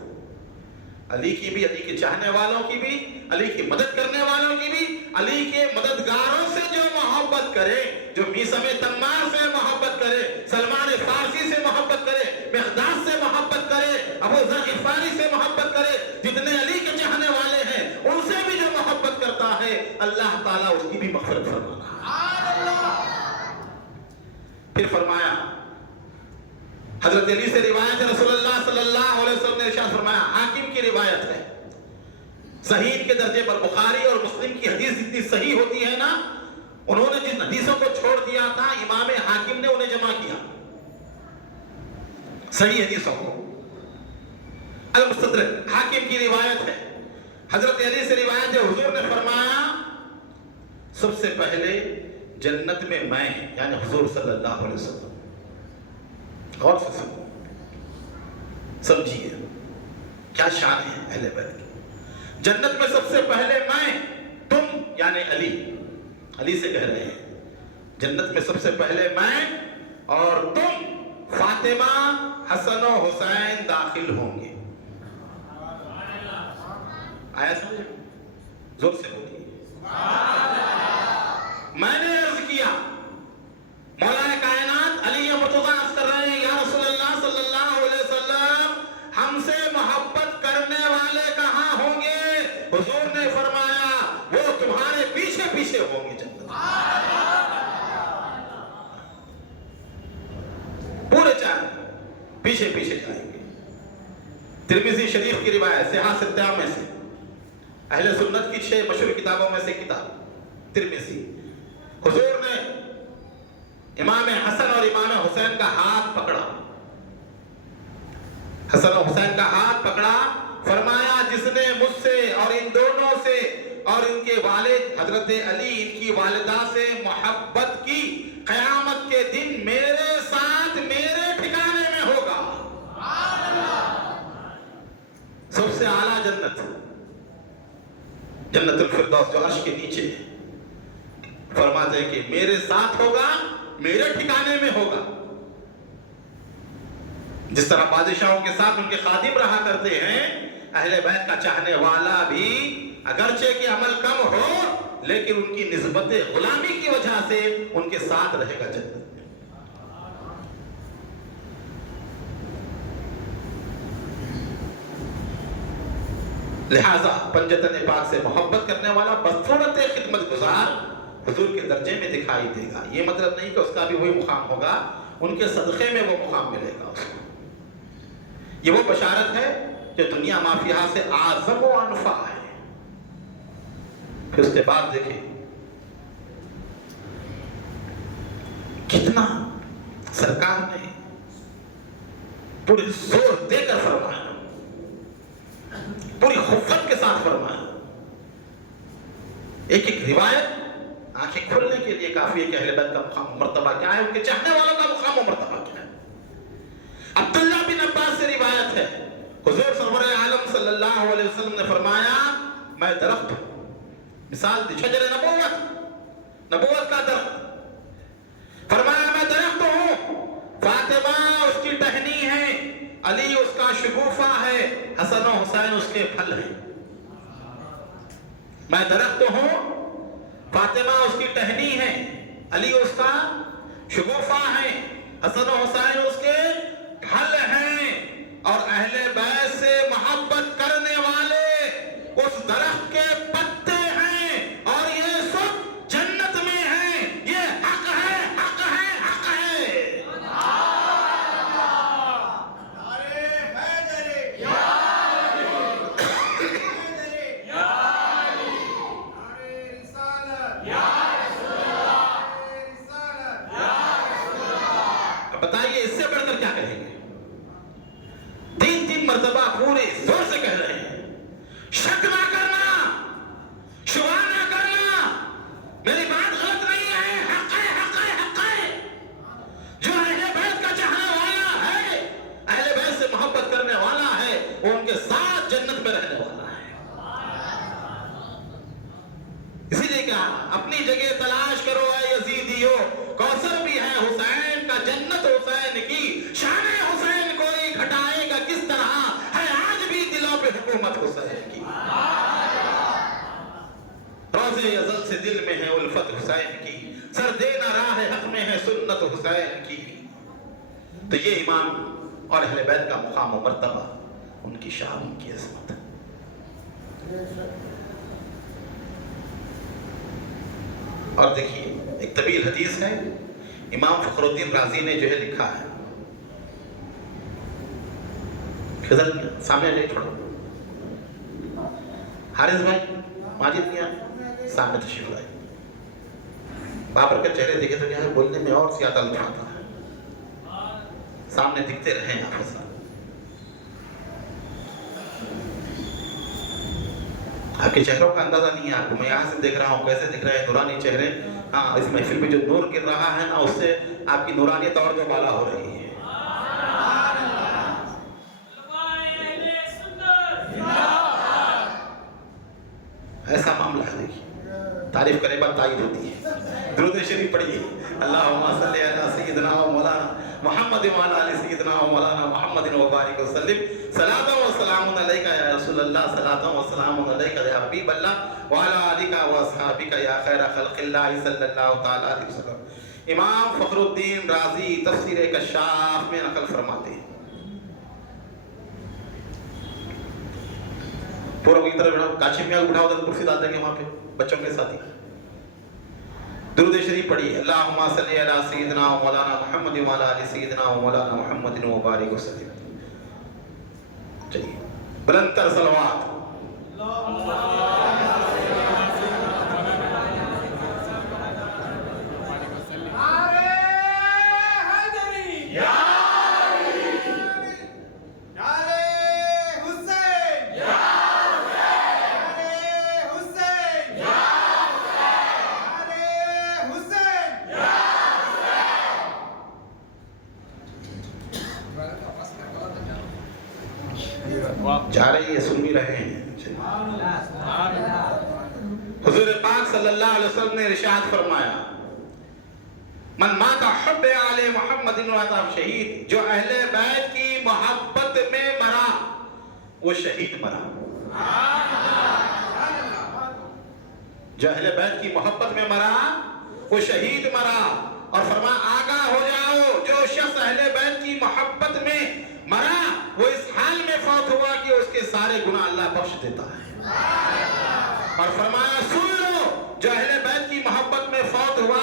علی کی بھی، علی کے چاہنے والوں کی بھی، علی کی مدد کرنے والوں کی بھی، علی کے مددگاروں سے جو محبت کرے، جو میثم تمار سے محبت کرے، سلمان فارسی سے محبت کرے، مقداد سے محبت کرے، ابو ذر غفاری سے محبت کرے، جتنے علی کے چاہنے والے ہیں ان سے بھی جو محبت کرتا ہے اللہ تعالیٰ اس کی بھی مغفرت فرمانا۔ پھر فرمایا حضرت علی سے روایت ہے، رسول اللہ صلی اللہ علیہ وسلم نے ارشاد فرمایا، حاکم کی روایت ہے صحیح کے درجے پر، بخاری اور مسلم کی حدیث اتنی صحیح ہوتی ہے نا، انہوں نے جن حدیثوں کو چھوڑ دیا تھا امام حاکم نے انہیں جمع کیا، صحیح حدیثوں کو۔ المستدرک حاکم کی روایت ہے، حضرت علی سے روایت ہے، حضور نے فرمایا سب سے پہلے جنت میں میں یعنی حضور صلی اللہ علیہ وسلم غور سے سنو، سمجھیے کیا شان ہے اہل بیت کی۔ جنت میں سب سے پہلے میں، تم یعنی علی سے کہہ رہے ہیں، جنت میں سب سے پہلے میں اور تم، فاطمہ، حسن و حسین داخل ہوں گے۔ آیا سمجھ؟ زور سے بولیے۔ میں نے عرض کیا، مولا کائنات علی مرتضیٰ عرض کر رہے ہیں، یا رسول اللہ صلی اللہ علیہ وسلم، ہم سے محبت کرنے والے کہاں ہوں گے؟ حضور نے فرمایا وہ تمہارے پیچھے پیچھے ہوں گے جنت، پورے چاہیں پیچھے پیچھے جائیں گے۔ ترمذی شریف کی روایت صحاح ستہ میں سے، اہل سنت کی 6 مشہور کتابوں میں سے کتاب ترمذی، حضور نے امام حسن اور امام حسین کا ہاتھ پکڑا، حسن و حسین کا ہاتھ پکڑا، فرمایا جس نے مجھ سے اور ان دونوں سے اور ان کے والد حضرت علی ان کی والدہ سے محبت کی، قیامت کے دن میرے ساتھ میرے ٹھکانے میں ہوگا۔ سب سے اعلیٰ جنت، جنت الفردوس جو عرش کے نیچے ہے، فرماتے ہیں کہ میرے ساتھ ہوگا، میرے ٹھکانے میں ہوگا۔ جس طرح بادشاہوں کے ساتھ ان کے خادم رہا کرتے ہیں، اہل بیت کا چاہنے والا بھی اگرچہ کہ عمل کم ہو لیکن ان کی نسبت غلامی کی وجہ سے ان کے ساتھ رہے گا جنت میں۔ لہٰذا پنجتن پاک سے محبت کرنے والا بصورت خدمت گزار حضور کے درجے میں دکھائی دے گا۔ یہ مطلب نہیں کہ اس کا بھی وہی مقام ہوگا، ان کے صدقے میں وہ مقام ملے گا اس کو۔ یہ وہ بشارت ہے جو دنیا مافیہ سے اعظم و انفع ہے۔ پھر اس کے بعد دیکھیں کتنا سرکار نے پورے زور دے کر فرمایا، پوری خفت کے ساتھ فرمایا۔ ایک ایک روایت آنکھیں کھلنے کے لیے کافی ہے کہ اہل بیت کا مقام و مرتبہ کیا ہے، ان کے چاہنے والوں کا مقام و مرتبہ کیا ہے۔ عبداللہ بن عباس سے روایت ہے، حضور سرور عالم صلی اللہ علیہ وسلم نے فرمایا میں درخت ہوں، مثال دی شجر نبوت کا درخت، فرمایا میں درخت ہوں، فاطمہ اس کی ٹہنی ہے، علی اس کا شگوفہ ہے، حسن و حسین اس کے پھل ہیں۔ میں درخت ہوں، فاطمہ اس کی ٹہنی ہے، علی اس کا شگوفہ ہے، حسن و حسین اس کے پھل ہیں، اور اہل بیت سے محبت کرنے والے اس درخت کے پتے ہیں، اور یہ سب جنت میں ہیں۔ یہ حق ہے، حق ہے، حق ہے۔ بتائیے اس سے بڑھ کر کیا کہیں گے؟ 3 مرتبہ پورے زور سے کہہ رہے ہیں، شک نہ کرنا، شبہ نہ کرنا، میری بات غلط نہیں ہے، حق ہے، حق ہے، حق ہے۔ جو اہل بیت کا چاہنے والا ہے، اہل بیت سے محبت کرنے والا ہے، وہ ان کے ساتھ جنت میں رہنے والا ہے۔ اسی لیے کہا اپنی جگہ تلاش کرو اے یزیدیو، کوثر بھی ہے حسین کا، جنت حسین کی، شان حسین کوئی گھٹائے گا کس طرح، ہے آج بھی دلوں پہ حکومت حسین کی۔ روزے ازل سے دل میں ہے الفت حسین کی، سر دینا راہ حق میں ہے سنت حسین کی۔ تو یہ امام اور اہل بیت کا مقام و مرتبہ، ان کی شان، ان کی عظمت۔ اور دیکھیے ایک طویل حدیث ہے، امام فخر الدین رازی نے جو ہے لکھا ہے، خضر سامنے لے چھوڑو، حارث بھائی ماجد میاں سامنے تشریف لائے۔ بابر کے چہرے دیکھے تو کیا ہے، بولنے میں اور زیادہ لطف آتا ہے، سامنے دکھتے رہے آپ حضرات۔ آپ کے چہروں کا اندازہ نہیں ہے، آپ کو میں یہاں سے دیکھ رہا ہوں کیسے دکھ رہے ہیں نورانی چہرے۔ ہاں، اس محفل میں جو نور گر رہا ہے نا، اس سے آپ کی نورانیت اور جو بالا ہو رہی ہے۔ ایسا معاملہ ہے. دیکھیے تعریف کرنے بعد تائید ہوتی ہے. درود شریف پڑھیے. اللہم صلی علی سیدنا و مولانا محمد وعلی آل سیدنا و مولانا محمد وبارک وسلم. صلاۃ و سلام علیکہ یا رسول اللہ، صلاۃ و سلام علیکہ یا حبیب اللہ وعلی آلکہ و اصحابکہ یا خیر خلق اللہ صلی اللہ تعالی علیہ وسلم. امام فخر الدین رازی تفسیر کشاف میں نقل فرماتے ہیں. پورا کی طرح بیٹھا کاشف میں اٹھا ادھر کرسی ڈال دیں گے وہاں پہ بچوں کے ساتھ ہی. درود شریف پڑھیے. اللہم صلی علی سیدنا و مولانا محمد وعلی آل سیدنا و مولانا محمد وبارک وسلم. چلیے بلند تر صلوات. جا رہی ہے، سن بھی رہے ہیں. حضور پاک صلی اللہ علیہ وسلم نے ارشاد فرمایا من مات حب آل محمد وعطا شہید، جو اہل بیت کی محبت میں مرا وہ شہید مرا. جو اہل بیت کی محبت میں مرا وہ شہید مرا. اور فرمایا آگاہ ہو جاؤ جو شخص اہل بیت کی محبت میں مرا وہ اس حال میں فوت ہوا کہ اس کے سارے گناہ اللہ بخش دیتا ہے. اور فرمایا سن لو جو اہل بیت کی محبت میں فوت ہوا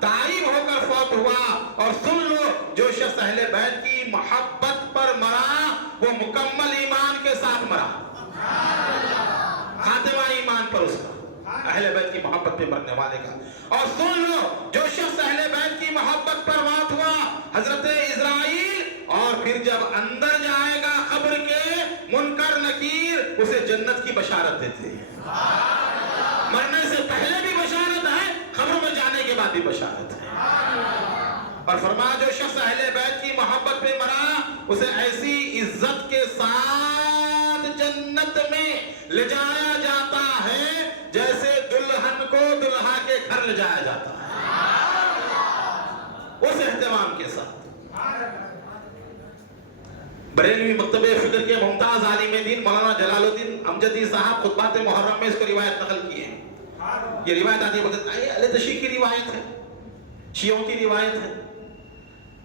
تائب ہو کر فوت ہوا. اور سن لو جو شخص اہل بیت کی محبت پر مرا وہ مکمل ایمان کے ساتھ مرا. خاتمہ ایمان پر اس کا، اہل بیت کی محبت پہ مرنے والے کا. اور سن لو جو شخص اہل بیت کی محبت پر موت ہوا حضرت اسرائیل، اور پھر جب اندر جائے گا قبر کے منکر نکیر اسے جنت کی بشارت دیتے ہیں. مرنے سے پہلے بھی بشارت ہے، قبر میں جانے کے بعد بھی بشارت ہے. اور فرمایا جو شخص اہل بیت کی محبت پہ مرا اسے ایسی عزت کے ساتھ جنت میں لے جایا جاتا ہے جیسے دلہن کو دلہا کے گھر لے جایا جاتا ہے، اس اہتمام کے ساتھ. بریلوی مکتب فکر کے ممتاز عالم دین مولانا جلال الدین امجدی صاحب خطبات محرم میں اس کو روایت نقل کی ہے. یہ روایت آتی ہے اہل تشیع کی روایت ہے، شیعوں کی روایت ہے.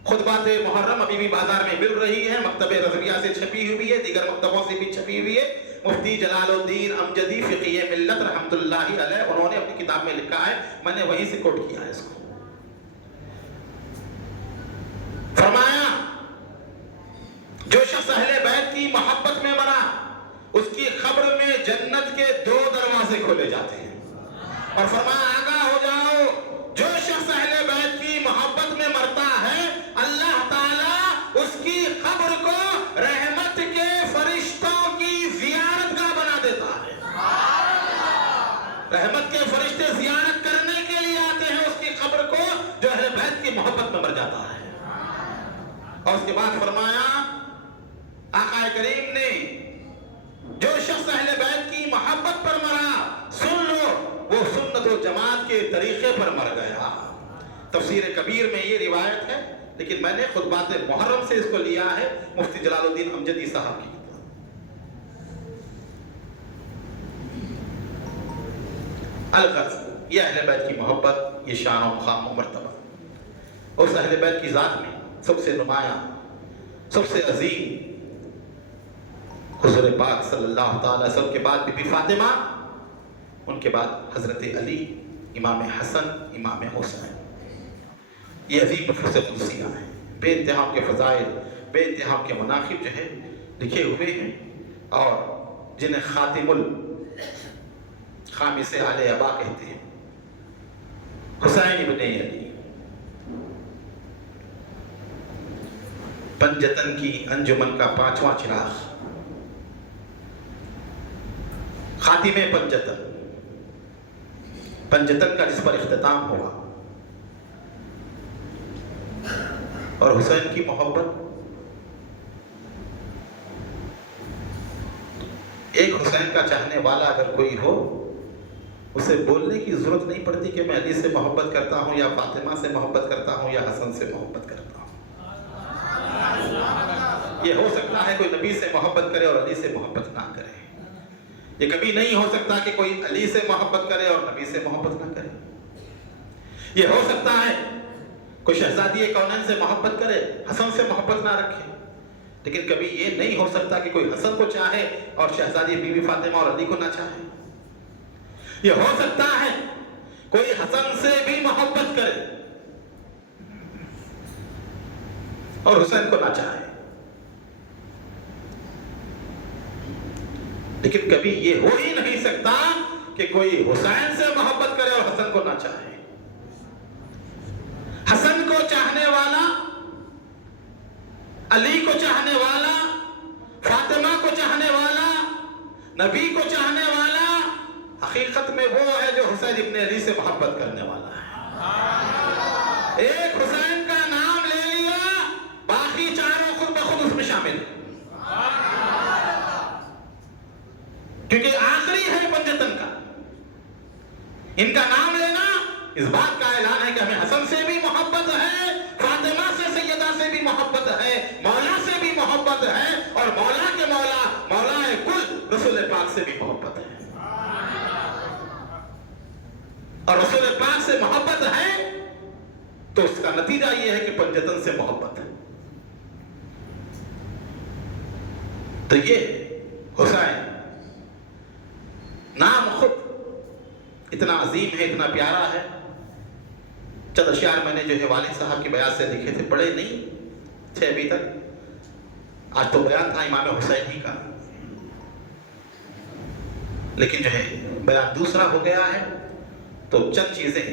خطبات محرم ابھی بھی بازار میں مل رہی ہے، مکتب رضویہ سے چھپی ہوئی ہے، دیگر مکتبوں سے بھی چھپی ہوئی ہے. مفتی جلال الدین امجدی فقیہ ملت رحمت اللہ علیہ انہوں نے اپنی کتاب میں لکھا ہے، میں نے وہیں سے کوٹ کیا ہے اس کو. فرمایا جو شخص اہل بیت کی محبت میں مرا اس کی قبر میں جنت کے 2 دروازے کھولے جاتے ہیں. اور فرمایا آگاہ ہو جاؤ جو شخص اہل بیت کی محبت میں مرتا ہے اللہ تعالیٰ اس کی قبر کو رحمت کے فرشتوں کی زیارت گاہ بنا دیتا ہے. رحمت کے فرشتے زیارت کرنے کے لیے آتے ہیں اس کی قبر کو جو اہل بیت کی محبت میں مر جاتا ہے. اور اس کے بعد فرمایا آقا کریم نے جو شخص اہل بیت کی محبت پر مرا سن لو وہ سنت و جماعت کے طریقے پر مر گیا. تفسیر کبیر میں یہ روایت ہے، لیکن میں نے خطبات محرم سے اس کو لیا ہے، مفتی جلال الدین امجدی صاحب کی کتاب. الغرض یہ اہل بیت کی محبت، یہ شان و مقام و مرتبہ. اس اہل بیت کی ذات میں سب سے نمایاں، سب سے عظیم حضور پاک صلی اللہ تعالی وسلم کے بعد بی بی فاطمہ، ان کے بعد حضرت علی، امام حسن، امام حسین. یہ عظیم نفوس قدسیہ ہیں، بے انتہا کے فضائل، بے انتہا کے مناقب جو ہے لکھے ہوئے ہیں، اور جنہیں خاتم الخامس آل ابا کہتے ہیں. حسین ابن علی پنجتن کی انجمن کا 5واں چراغ، خاتم پنجتن، پنجتن کا جس پر اختتام ہوا. اور حسین کی محبت، ایک حسین کا چاہنے والا اگر کوئی ہو اسے بولنے کی ضرورت نہیں پڑتی کہ میں علی سے محبت کرتا ہوں یا فاطمہ سے محبت کرتا ہوں یا حسن سے محبت کرتا ہوں۔ یہ ہو سکتا ہے کوئی نبی سے محبت کرے اور علی سے محبت نہ کرے، یہ کبھی نہیں ہو سکتا کہ کوئی علی سے محبت کرے اور نبی سے محبت نہ کرے۔ یہ ہو سکتا ہے کوئی شہزادی کونین سے محبت کرے، حسن سے محبت نہ رکھے، لیکن کبھی یہ نہیں ہو سکتا کہ کوئی حسن کو چاہے اور شہزادی بی بی فاطمہ اور علی کو نہ چاہے۔ یہ ہو سکتا ہے کوئی حسن سے بھی محبت کرے اور حسین کو نہ چاہے، لیکن کبھی یہ ہو ہی نہیں سکتا کہ کوئی حسین سے محبت کرے اور حسن کو نہ چاہے۔ حسن کو چاہنے والا، علی کو چاہنے والا، فاطمہ کو چاہنے والا، نبی کو چاہنے والا، حقیقت میں وہ ہے جو حسین ابن علی سے محبت کرنے والا ہے۔ ایک حسین کا نام لے لیا، باقی چاروں خود بخود اس میں شامل ہیں، کیونکہ آخری ہے پنجتن کا۔ ان کا نام لینا اس بات کا اعلان ہے کہ ہمیں حسن سے بھی محبت ہے، فاطمہ سے سیدہ سے بھی محبت ہے، مولا سے بھی محبت ہے، اور مولا کے مولا، مولا کل رسول پاک سے بھی محبت ہے۔ اور رسول پاک سے محبت ہے تو اس کا نتیجہ یہ ہے کہ پنجتن سے محبت ہے۔ تو یہ حسین نام خود اتنا عظیم ہے، اتنا پیارا ہے۔ چند اشعار میں نے جو ہے والد صاحب کی بیان سے لکھے تھے، پڑھے نہیں تھے ابھی تک، آج تو بیان تھا امام حسین ہی کا، لیکن جو ہے بیان دوسرا ہو گیا ہے، تو چند چیزیں،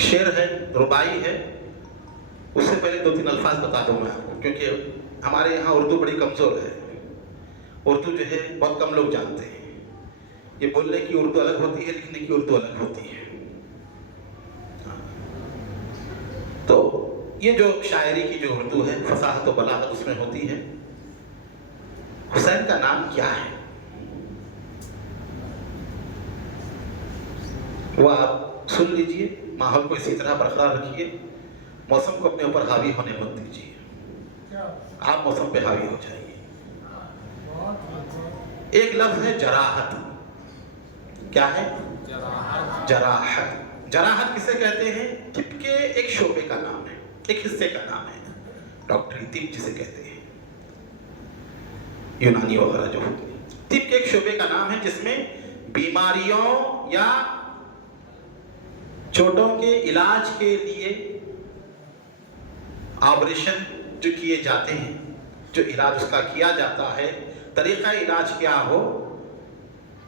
شعر ہے، ربائی ہے، اس سے پہلے دو تین الفاظ بتا دوں میں آپ کو، کیونکہ ہمارے یہاں اردو بڑی کمزور ہے، اردو جو ہے بہت کم لوگ جانتے ہیں۔ یہ بولنے کی اردو الگ ہوتی ہے، لکھنے کی اردو الگ ہوتی ہے۔ تو یہ جو شاعری کی جو اردو ہے، فصاحت و بلاغت اس میں ہوتی ہے۔ حسین کا نام کیا ہے وہ آپ سن لیجئے، ماحول کو اسی طرح برقرار رکھیے، موسم کو اپنے اوپر حاوی ہونے مت دیجیے، آپ موسم پہ حاوی ہو جائیے۔ ایک لفظ ہے جراحت۔ کیا ہے؟ جراحت۔ جراحت کسے کہتے ہیں؟ طب کے ایک شعبے کا نام ہے، ایک حصے کا نام ہے، ڈاکٹری طب جسے کہتے ہیں، یونانی وغیرہ جو ہوتی ہے، طب کے ایک شعبے کا نام ہے جس میں بیماریوں یا چوٹوں کے علاج کے لیے آپریشن جو کیے جاتے ہیں، جو علاج اس کا کیا جاتا ہے، طریقہ علاج کیا ہو،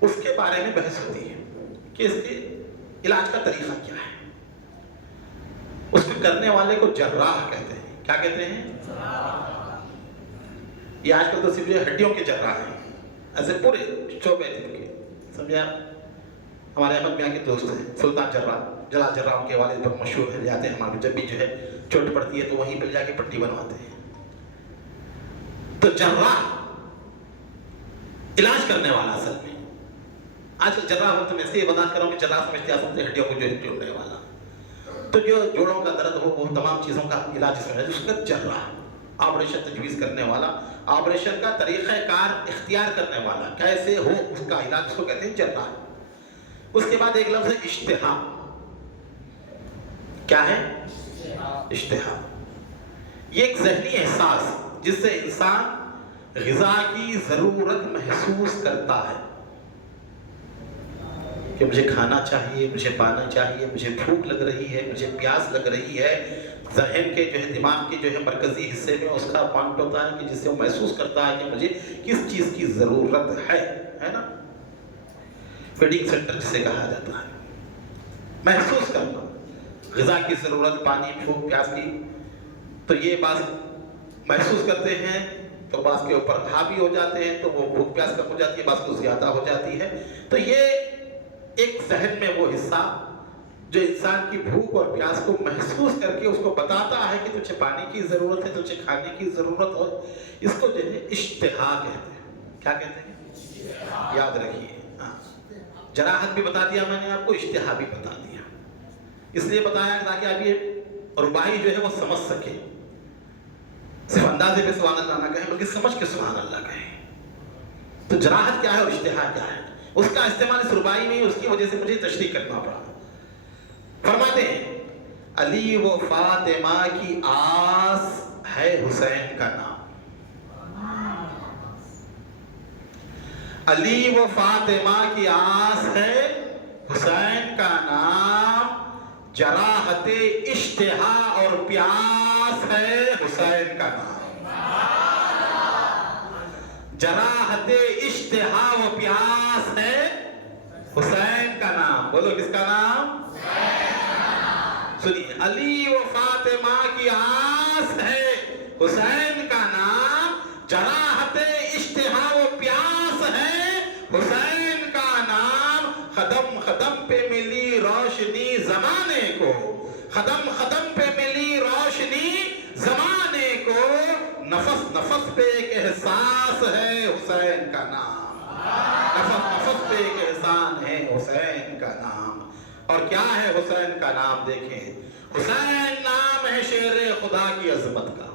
اس کے بارے میں بحث ہوتی ہے کہ اس کے علاج کا طریقہ کیا ہے۔ اس کو کرنے والے کو جراح کہتے ہیں۔ کیا کہتے ہیں؟ یہ آج کل تو صرف ہڈیوں کے جراح ہیں، ایسے پورے شعبے کے، سمجھے آپ؟ ہمارے احمد میاں کے دوست ہیں سلطان جراح، جلال جراح کے والد بہت مشہور ہیں، جاتے ہیں ہمارے، جب بھی جو ہے چوٹ پڑتی ہے تو وہیں پہ جا کے پٹی بنواتے ہیں۔ تو جراح علاج کرنے والا اصل میں، آج کل جراح ہو تو میں سے یہ بتا کر رہا ہوں کہ جراح سمجھتے ہیں اپنے ہڈیوں کو جو جوڑنے والا، تو جو جوڑوں کا درد ہو وہ تمام چیزوں کا علاج اس میں ہے، اس کا جراح، آپریشن تجویز کرنے والا، آپریشن کا طریقہ کار اختیار کرنے والا، کیسے ہو اس کا علاج، اس کو کہتے ہیں جراح۔ اس کے بعد ایک لفظ ہے اشتہا۔ کیا ہے؟ اشتہا۔ یہ ایک ذہنی احساس جس سے انسان غذا کی ضرورت محسوس کرتا ہے کہ مجھے کھانا چاہیے، مجھے پانا چاہیے، مجھے بھوک لگ رہی ہے، مجھے پیاس لگ رہی ہے۔ ذہن کے جو ہے، دماغ کے جو ہے مرکزی حصے میں اس کا پوائنٹ ہوتا ہے کہ جس سے وہ محسوس کرتا ہے کہ مجھے کس چیز کی ضرورت ہے نا، فیڈنگ سینٹر جسے کہا جاتا ہے، محسوس کرنا غذا کی ضرورت، پانی، بھوک، پیاس کی۔ تو یہ بات محسوس کرتے ہیں تو بعض کے اوپر حاوی ہو جاتے ہیں، تو وہ بھوک پیاس کم ہو جاتی ہے، بعض کو زیادہ ہو جاتی ہے۔ تو یہ ایک ذہن میں وہ حصہ جو انسان کی بھوک اور پیاس کو محسوس کر کے اس کو بتاتا ہے کہ تجھے پانی کی ضرورت ہے، تجھے کھانے کی ضرورت ہو، اس کو جو ہے اشتہا کہتے ہیں۔ کیا کہتے ہیں؟ یاد رکھیے۔ ہاں، جراحت بھی بتا دیا میں نے آپ کو، اشتہا بھی بتا دیا. اس لیے بتایا تاکہ آپ یہ رباعی جو ہے وہ سمجھ سکے. صرف اندازے پہ سبحان اللہ نہ کہیں بلکہ سمجھ کے سبحان اللہ کہیں. تو جراحت کیا ہے اور اشتہا کیا ہے، اس کا استعمال اس رباعی میں اس کی وجہ سے مجھے تشریح کرنا پڑا. فرماتے ہیں علی و فاطمہ کی آس ہے حسین کا نام. علی و فاطمہ کی آس ہے حسین کا نام. جراحت اشتہا اور پیاس ہے حسین کا نام. جراحت اشتہا و پیاس ہے حسین کا نام. بولو کس کا نام؟ سنیے، علی و فاطمہ کی آس ہے حسین کا نام. جراحت اشتہا و پیاس ہے حسین کا نام. قدم قدم پہ ملی روشنی زمانے کو، قدم قدم پہ ملی روشنی زمانے کو. نفس نفس پہ ایک احساس ہے حسین کا نام. نفس نفس پہ ایک احسان ہے حسین کا نام. اور کیا ہے حسین کا نام؟ دیکھیں، حسین نام ہے شیر خدا کی عظمت کا.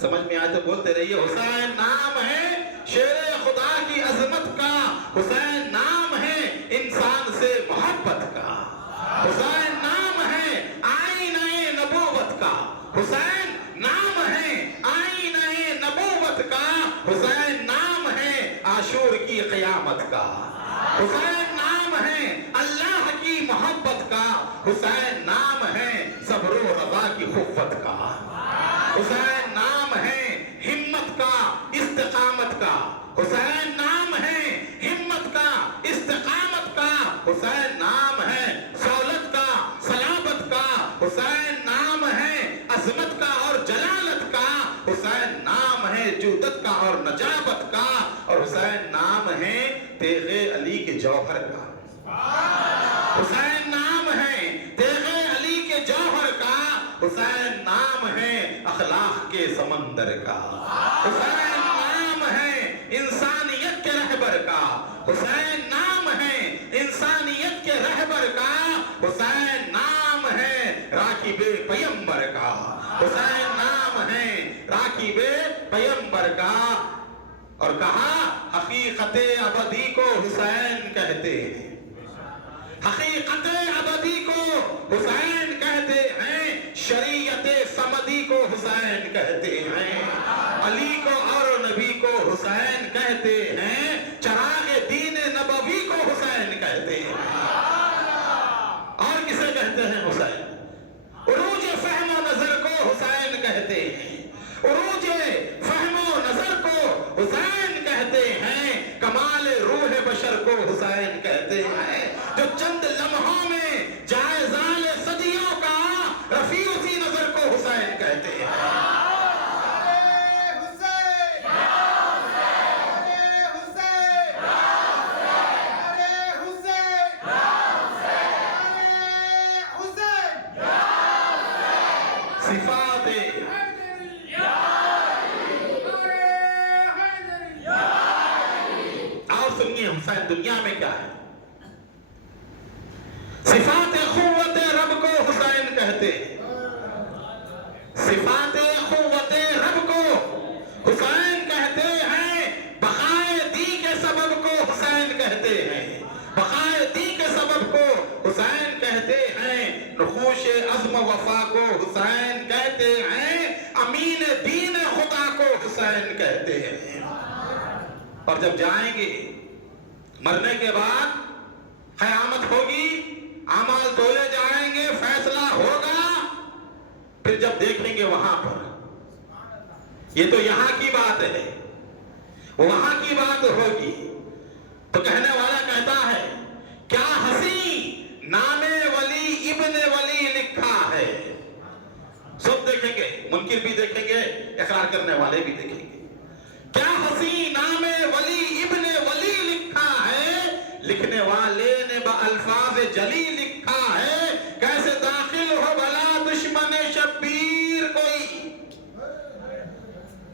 سمجھ میں آئے تو بولتے رہیے. حسین نام ہے شیر خدا کی عظمت کا. حسین نام ہے انسان سے محبت کا. حسین نام ہے آئینہ نبوت کا. حسین نام ہے آئینہ نبوت کا. حسین نام ہے عاشور کی قیامت کا. حسین نام ہے اللہ کی محبت کا. حسین نام ہے صبر و رضا کی خفت کا. حسین نام ہے ہمت کا، استقامت کا. حسین نام ہے ہمت کا، استقامت کا. حسین نام ہے سہولت کا، سلامت کا. حسین نام ہے عظمت کا اور جلالت کا. حسین نام ہے جودت کا اور نجابت کا. اور حسین نام ہے تیغ علی کے جوہر کا. حسین نام ہے تیغ علی کے جوہر کا. حسین نام ہے اخلاق کے سمندر کا. حسین نام ہے انسانیت کے رہبر کا. حسین نام ہے انسانیت کے رہبر کا. حسین نام ہے راکب پیمبر کا. حسین نام ہے راکب پیمبر کا. اور کہا حقیقت ابدی کو حسین کہتے ہیں. حقیقت ابدی کو حسین کہتے ہیں. شریعت صمدی کو حسین کہتے ہیں. علی کو اور نبی کو حسین کہتے ہیں. چراغ دین نبوی کو حسین کہتے ہیں. اور کسے کہتے ہیں حسین؟ عروج فہم و نظر کو حسین کہتے ہیں. عروج فہم و نظر کو حسین کہتے ہیں. کمال روح بشر کو حسین کہتے ہیں. جو چند لمحوں میں جائزال صدیوں کا رفیع اسی نظر کو حسین کہتے ہیں. صفات اور سنیے حسین دنیا میں کیا ہے. صفات قوت رب کو حسین کہتے ہیں. صفات قوت رب کو حسین کہتے ہیں. بقائے دی کے سبب کو حسین کہتے ہیں. بقائے دی کے سبب کو حسین کہتے ہیں. نقوش عزم وفا کو حسین کہتے ہیں. امین دین خدا کو حسین کہتے ہیں. اور جب جائیں گے مرنے کے بعد قیامت ہوگی، اعمال تولے جائیں گے، فیصلہ ہوگا. پھر جب دیکھیں گے وہاں پر، یہ تو یہاں کی بات ہے، وہاں کی بات ہوگی، تو کہنے والا کہتا ہے کیا حسین نام ولی ابن ولی لکھا ہے. سب دیکھیں گے، منکر بھی دیکھیں گے، اقرار کرنے والے بھی دیکھیں گے. کیا حسین نام ولی ابن ولی لکھا ہے. لکھنے والے نے بألفاظ جلی لکھا ہے. کیسے داخل ہو بھلا دشمن شبیر کوئی،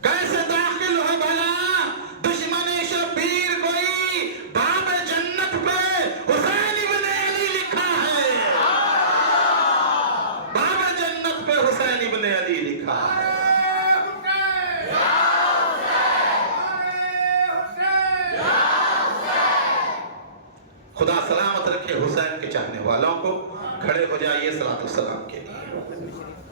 کیسے داخل ہو بھلا دشمن شبیر کوئی. باب جنت پہ ابن علی لکھا ہے۔ خدا سلامت رکھے حسین کے چاہنے والوں کو، کھڑے ہو جائیے صلاۃ والسلام کے لیے۔